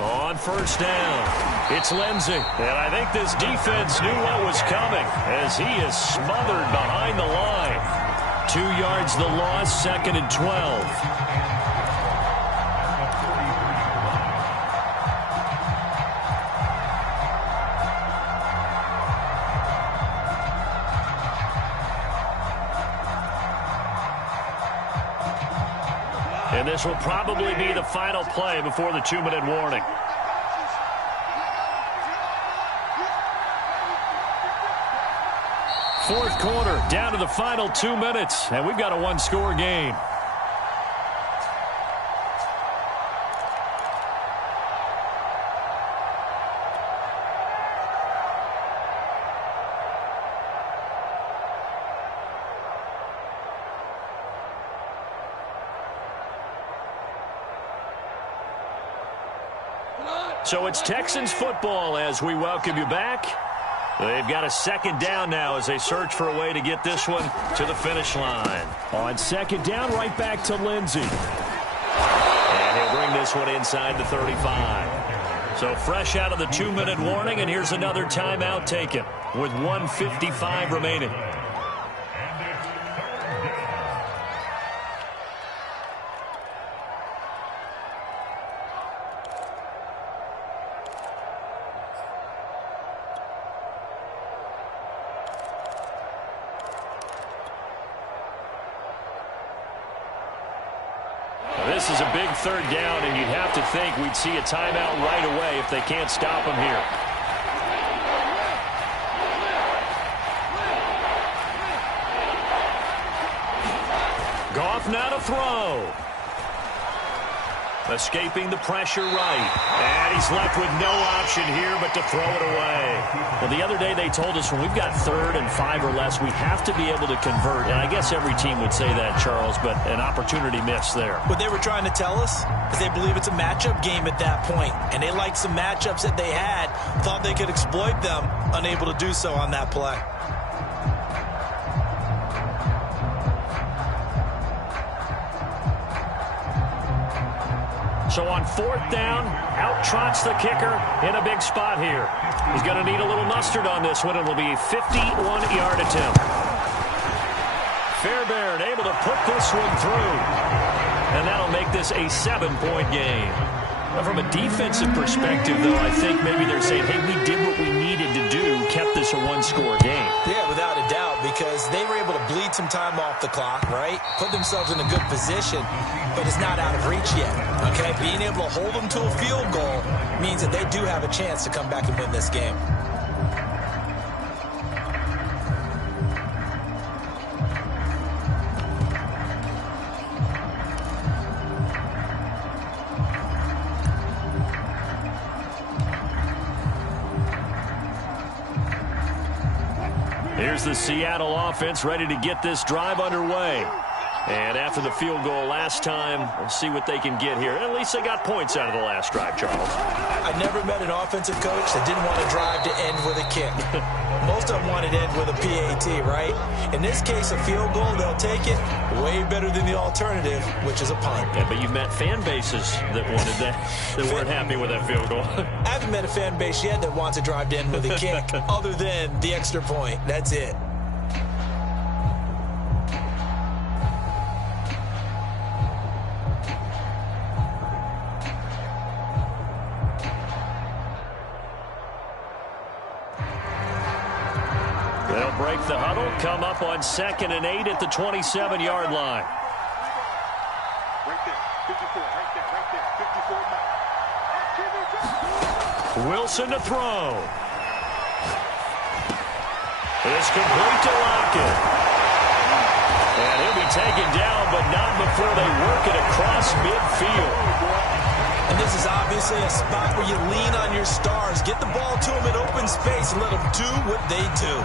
On first down, it's Lindsey. And I think this defense knew what was coming as he is smothered behind the line. 2 yards the loss, 2nd and 12. And this will probably be the final play before the 2-minute warning. Fourth quarter, down to the final 2 minutes, and we've got a one-score game. So it's Texans football as we welcome you back. They've got a 2nd down now as they search for a way to get this one to the finish line. On 2nd down, right back to Lindsey. And he'll bring this one inside the 35. So fresh out of the 2-minute warning, and here's another timeout taken with 1:55 remaining. This is a big 3rd down, and you'd have to think we'd see a timeout right away if they can't stop him here. Goff now to throw. Escaping the pressure right. And he's left with no option here but to throw it away. Well, the other day they told us when we've got 3rd and 5 or less, we have to be able to convert. And I guess every team would say that, Charles, but an opportunity missed there. What they were trying to tell us is they believe it's a matchup game at that point. And they liked some matchups that they had, thought they could exploit them, unable to do so on that play. So on 4th down, out trots the kicker in a big spot here. He's going to need a little mustard on this one. It'll be a 51-yard attempt. Fairbairn able to put this one through. And that'll make this a 7-point game. Now, from a defensive perspective, though, I think maybe they're saying, hey, we did what we needed to do, kept this a one-score game. Yeah, without a doubt, because they were able to bleed some time off the clock, right? Put themselves in a good position, but it's not out of reach yet, okay? Being able to hold them to a field goal means that they do have a chance to come back and win this game. Here's the Seattle offense ready to get this drive underway. And after the field goal last time, we'll see what they can get here. At least they got points out of the last drive, Charles. I never met an offensive coach that didn't want to drive to end with a kick. Most of them wanted to end with a PAT, right? In this case, a field goal, they'll take it way better than the alternative, which is a punt. Yeah, but you've met fan bases that wanted that weren't happy with that field goal. I haven't met a fan base yet that wants to drive to end with a kick other than the extra point. That's it. They'll break the huddle, come up on 2nd and 8 at the 27-yard line. Right there, 54, right there, 54 now. Wilson to throw. It's complete to Lockett. And he'll be taken down, but not before they work it across midfield. And this is obviously a spot where you lean on your stars. Get the ball to them in open space and let them do what they do.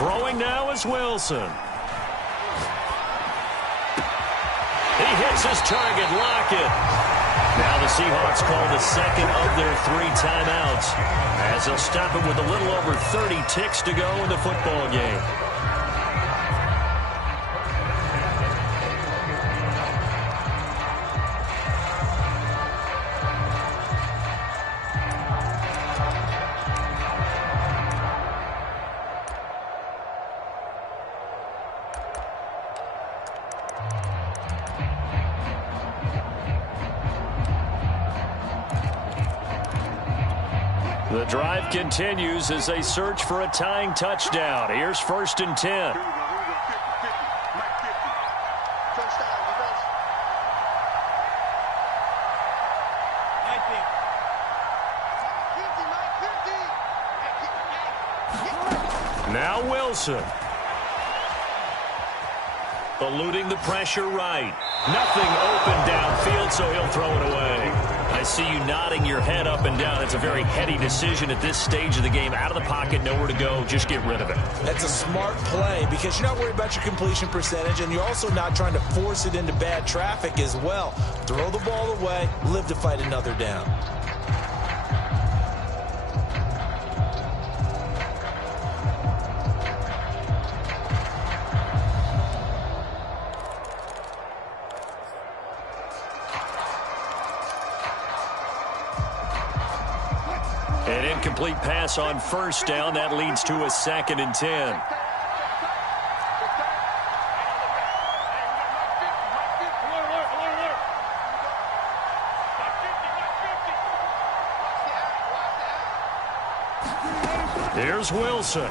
Throwing now is Wilson. He hits his target, Lockett. Now the Seahawks call the second of their 3 timeouts, as they'll stop it with a little over 30 ticks to go in the football game. The drive continues as they search for a tying touchdown. Here's 1st and 10. Here we go, 50, 50. Mike 50. Touchdown, defense. 19. 50, Mike 50. Now Wilson. Eluding the pressure right. Nothing open downfield, so he'll throw it away. I see you nodding your head up and down. It's a very heady decision at this stage of the game. Out of the pocket, nowhere to go. Just get rid of it. That's a smart play because you're not worried about your completion percentage, and you're also not trying to force it into bad traffic as well. Throw the ball away, live to fight another down. An incomplete pass on 1st down. That leads to a 2nd and 10. Here's Wilson.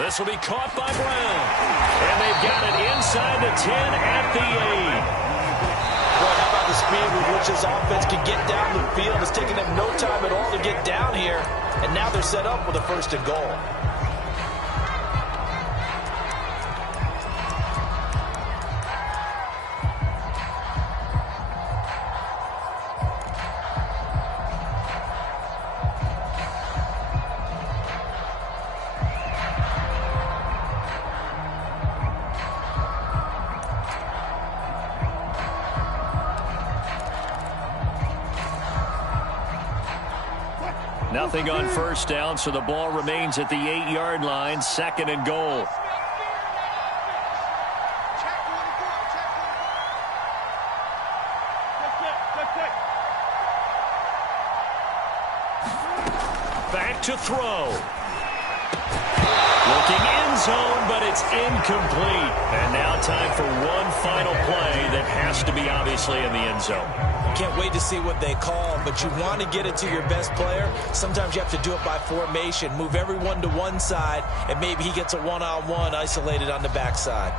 This will be caught by Brown. And they've got it inside the 10 at the 8. Boy, how about the speed with which this offense can get down the field? It's taking them no time at all to get down here. And now they're set up with a 1st and goal. Nothing on 1st down, so the ball remains at the 8-yard line, 2nd and goal. Back to throw. Looking end zone, but it's incomplete. And now time for one final play that has to be obviously in the end zone. Can't wait to see what they call, but you want to get it to your best player. Sometimes you have to do it by formation. Move everyone to one side, and maybe he gets a one-on-one isolated on the backside.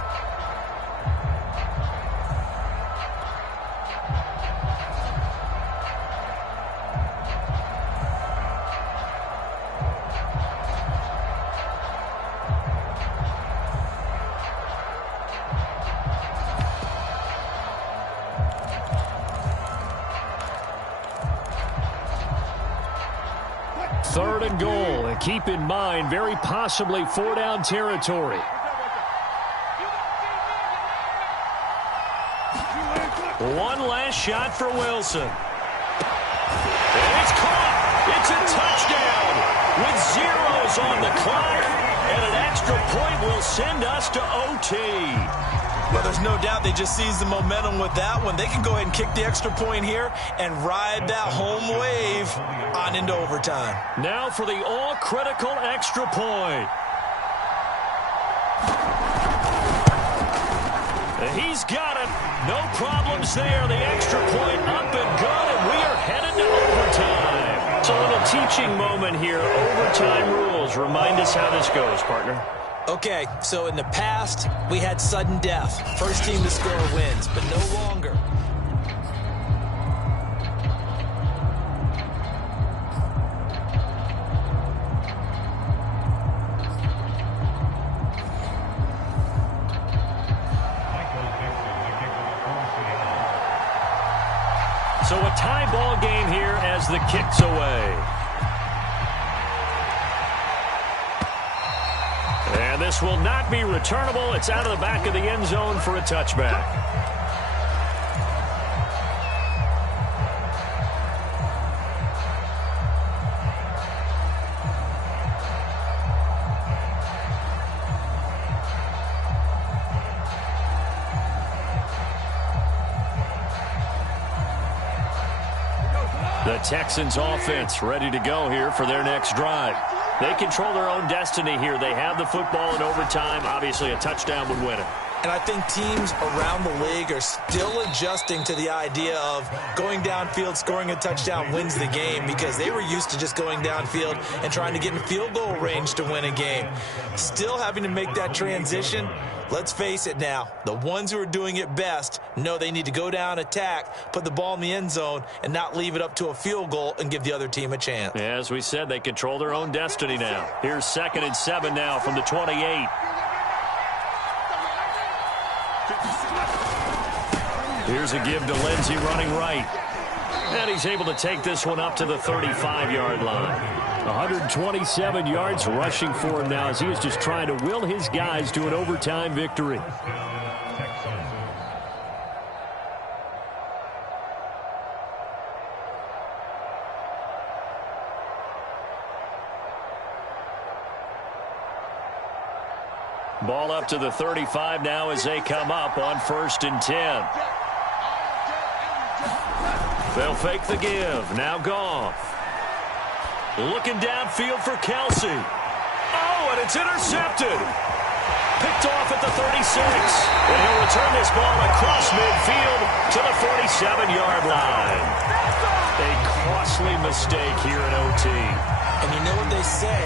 3rd and goal. And keep in mind, very possibly 4-down territory. One last shot for Wilson. And it's caught. It's a touchdown with zeros on the clock. And an extra point will send us to OT. Well, there's no doubt they just seized the momentum with that one. They can go ahead and kick the extra point here and ride that home wave on into overtime. Now for the all-critical extra point. He's got it. No problems there. The extra point up and good, and we are headed to overtime. So a little teaching moment here. Overtime rules. Remind us how this goes, partner. Okay, so in the past, we had sudden death. First team to score wins, but no longer. So a tie ball game here as the kick's away. And this will not be returnable. It's out of the back of the end zone for a touchback. The Texans offense ready to go here for their next drive. They control their own destiny here. They have the football in overtime. Obviously, a touchdown would win it. And I think teams around the league are still adjusting to the idea of going downfield, scoring a touchdown wins the game, because they were used to just going downfield and trying to get in field goal range to win a game. Still having to make that transition. Let's face it now, the ones who are doing it best know they need to go down, attack, put the ball in the end zone, and not leave it up to a field goal and give the other team a chance. Yeah, as we said, they control their own destiny now. Here's 2nd and 7 now from the 28. Here's a give to Lindsey running right. And he's able to take this one up to the 35-yard line. 127 yards rushing for him now as he is just trying to will his guys to an overtime victory. Ball up to the 35 now as they come up on 1st and 10. They'll fake the give. Now Goff. Looking downfield for Kelsey. Oh, and it's intercepted. Picked off at the 36. And he'll return this ball across midfield to the 47-yard line. A costly mistake here in OT. And you know what they say,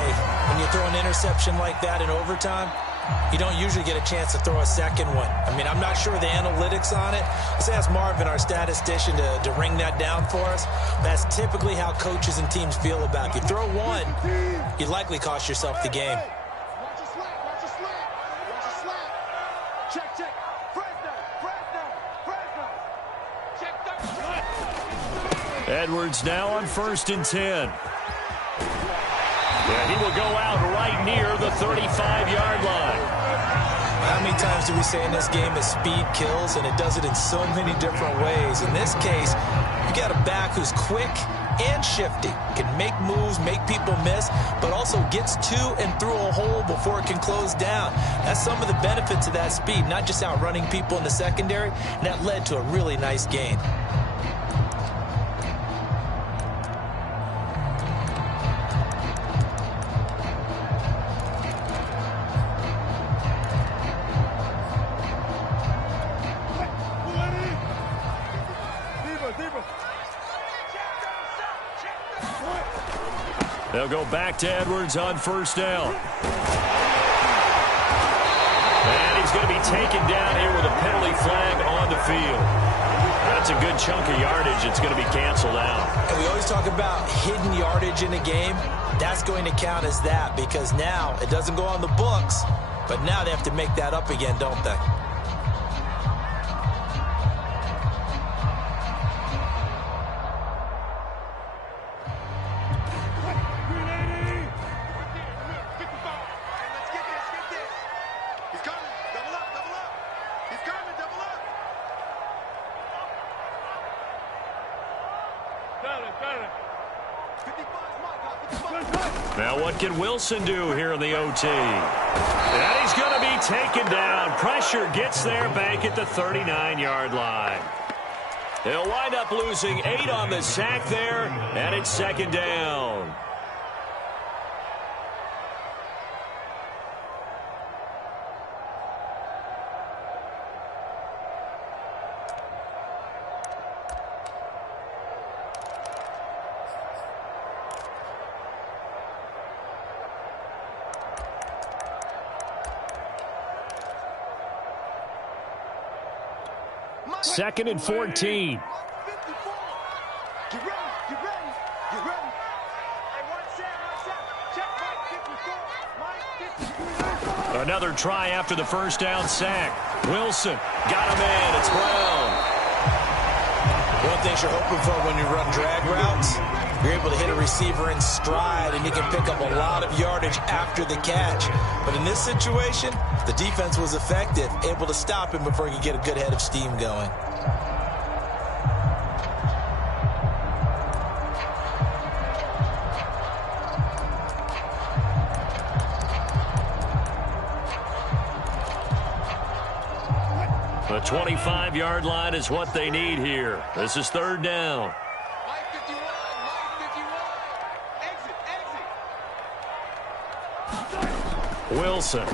when you throw an interception like that in overtime, you don't usually get a chance to throw a second one. I mean, I'm not sure the analytics on it. Let's ask Marvin, our statistician, to ring that down for us. That's typically how coaches and teams feel about it. If you throw one, you likely cost yourself the game. Watch a slant, watch a slant, watch a slant. Check, check. Fresno, Fresno, Fresno. Check that. Edwards now on 1st and 10. Yeah, he will go out right near the 35-yard line. How many times do we say in this game that speed kills, and it does it in so many different ways? In this case, you got a back who's quick and shifty, can make moves, make people miss, but also gets to and through a hole before it can close down. That's some of the benefits of that speed, not just outrunning people in the secondary, and that led to a really nice gain. They'll go back to Edwards on 1st down. And he's going to be taken down here with a penalty flag on the field. That's a good chunk of yardage. It's going to be canceled out. And we always talk about hidden yardage in a game. That's going to count as that, because now it doesn't go on the books, but now they have to make that up again, don't they? Now what can Wilson do here in the OT? And he's going to be taken down. Pressure gets there back at the 39-yard line. He'll wind up losing 8 on the sack there, and it's second down. Second and 14. Get ready, get ready, get ready. Hey, one set. Check Mike 54. Mike 54. Another try after the first down sack. Wilson got him in. It's Brown. One thing you're hoping for when you run drag routes, you're able to hit a receiver in stride, and you can pick up a lot of yardage after the catch. But in this situation, the defense was effective, able to stop him before he could get a good head of steam going. The 25-yard line is what they need here. This is third down. Mike 51, Mike 51. Exit. Wilson.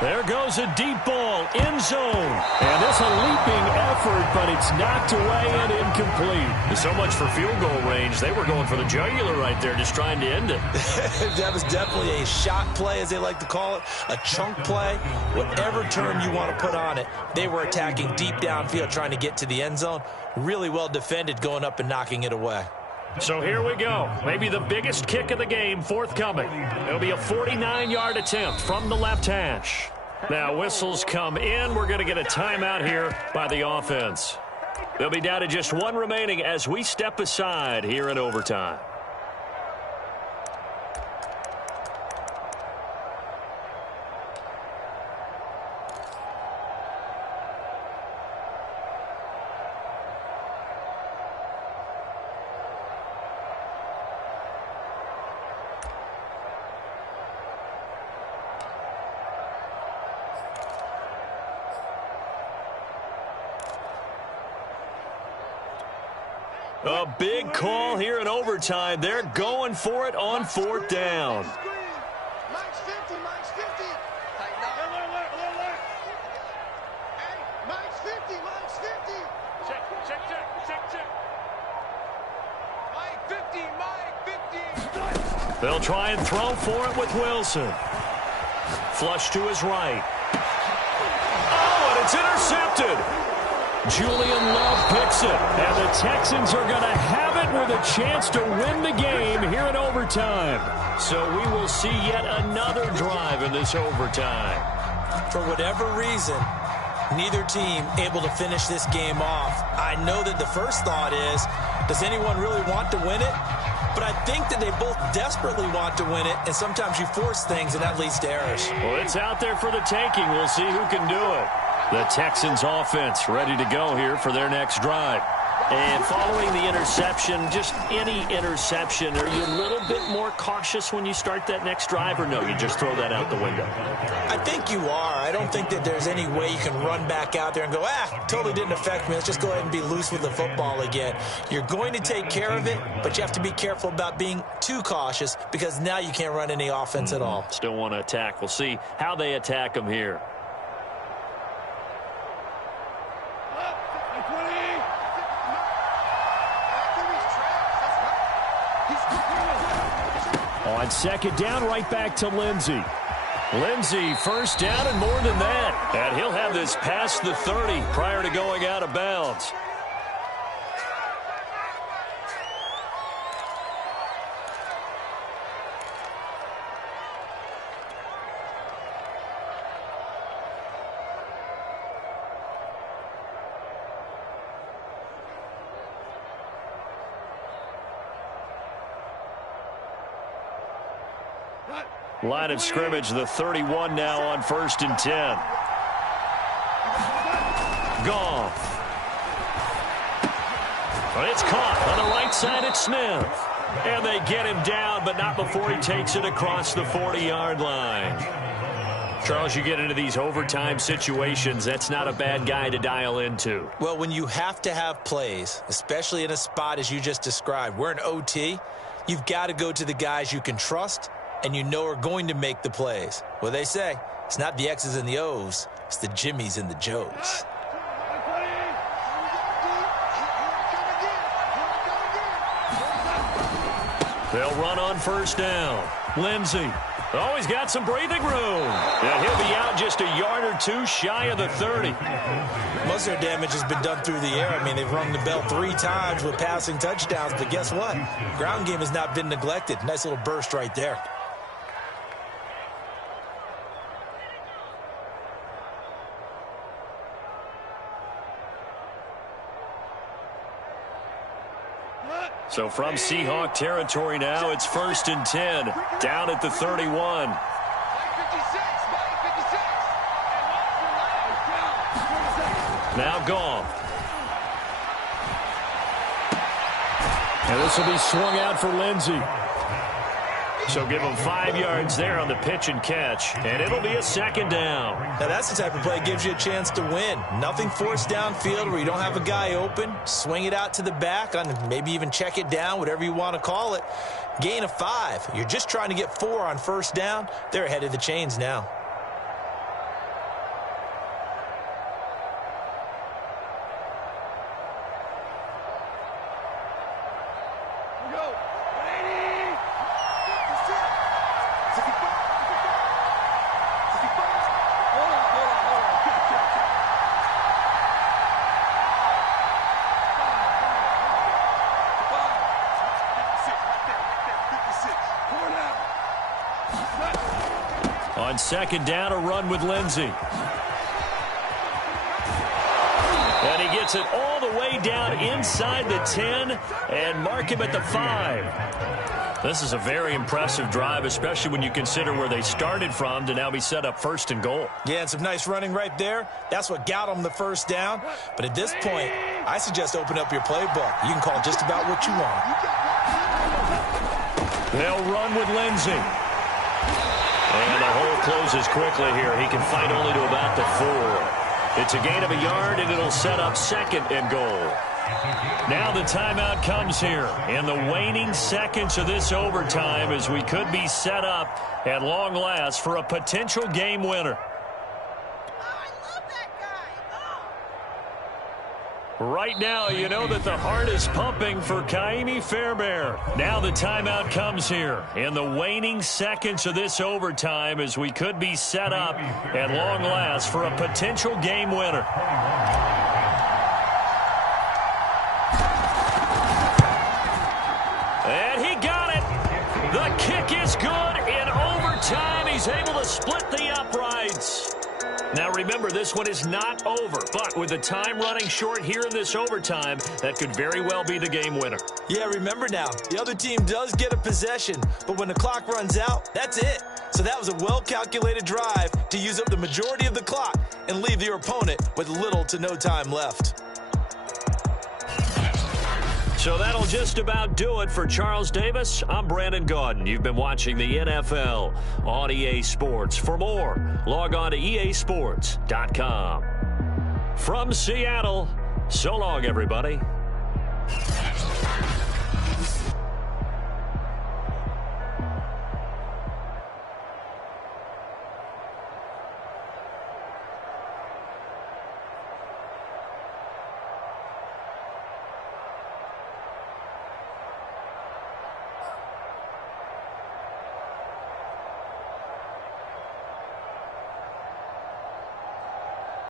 There goes a deep ball, end zone. And it's a leaping effort, but it's knocked away and incomplete. So much for field goal range. They were going for the jugular right there, just trying to end it. That was definitely a shot play, as they like to call it, a chunk play. Whatever term you want to put on it, they were attacking deep downfield, trying to get to the end zone. Really well defended, going up and knocking it away. So here we go. Maybe the biggest kick of the game forthcoming. It'll be a 49-yard attempt from the left hash. Now whistles come in. We're going to get a timeout here by the offense. They'll be down to just one remaining as we step aside here in overtime. A big call here in overtime. They're going for it on fourth down. Mike's 50, Mike's 50. Tighten up. Alert. Hey, Mike's 50, Mike's 50. Check. Mike 50, Mike 50. They'll try and throw for it with Wilson. Flush to his right. Oh, and it's intercepted. Julian Love picks it, and the Texans are going to have it with a chance to win the game here in overtime. So we will see yet another drive in this overtime. For whatever reason, neither team able to finish this game off. I know that the first thought is, does anyone really want to win it? But I think that they both desperately want to win it, and sometimes you force things, and that leads to errors. Well, it's out there for the taking. We'll see who can do it. The Texans offense ready to go here for their next drive. And following the interception, just any interception, are you a little bit more cautious when you start that next drive, or no, you just throw that out the window? I think you are. I don't think that there's any way you can run back out there and go, totally didn't affect me. Let's just go ahead and be loose with the football again. You're going to take care of it, but you have to be careful about being too cautious because now you can't run any offense at all. Still want to attack. We'll see how they attack them here. On second down, right back to Lindsey. Lindsey, first down and more than that. And he'll have this past the 30 prior to going out of bounds. Line of scrimmage, the 31 now on 1st and 10. Goff. It's caught on the right side. It's Smith. And they get him down, but not before he takes it across the 40-yard line. Charles, you get into these overtime situations, that's not a bad guy to dial into. Well, when you have to have plays, especially in a spot as you just described, we're in OT, you've got to go to the guys you can trust and you know are going to make the plays. Well, they say it's not the X's and the O's, it's the Jimmies and the Joes. They'll run on first down. Lindsey. Oh, he's got some breathing room. And he'll be out just a yard or two shy of the 30. Most of their damage has been done through the air. I mean, they've rung the bell 3 times with passing touchdowns. But guess what? Ground game has not been neglected. Nice little burst right there. So from Seahawk territory now, it's 1st and 10, down at the 31. Now Goff. And this will be swung out for Lindsey. So give him 5 yards there on the pitch and catch, and it'll be a 2nd down. Now that's the type of play that gives you a chance to win. Nothing forced downfield where you don't have a guy open. Swing it out to the back, on maybe even check it down, whatever you want to call it. Gain of 5. You're just trying to get 4 on first down. They're ahead of the chains now. On 2nd down, a run with Lindsey. And he gets it all the way down inside the 10 and mark him at the 5. This is a very impressive drive, especially when you consider where they started from to now be set up 1st and goal. Yeah, and some nice running right there. That's what got them the first down. But at this point, I suggest open up your playbook. You can call just about what you want. They'll run with Lindsey. And the hole closes quickly here. He can fight only to about the 4. It's a gain of a yard, and it'll set up 2nd and goal. Now the timeout comes here in the waning seconds of this overtime as we could be set up at long last for a potential game winner. Right now, you know that the heart is pumping for Kaimi Fairbairn. Now the timeout comes here in the waning seconds of this overtime as we could be set up at long last for a potential game winner. And he got it. The kick is good in overtime. He's able to split the uprights. Now remember, this one is not over, but with the time running short here in this overtime, that could very well be the game winner. Yeah, remember now, the other team does get a possession, but when the clock runs out, that's it. So that was a well-calculated drive to use up the majority of the clock and leave your opponent with little to no time left. So that'll just about do it for Charles Davis. I'm Brandon Gaudin. You've been watching the NFL on EA Sports. For more, log on to easports.com. From Seattle, so long, everybody.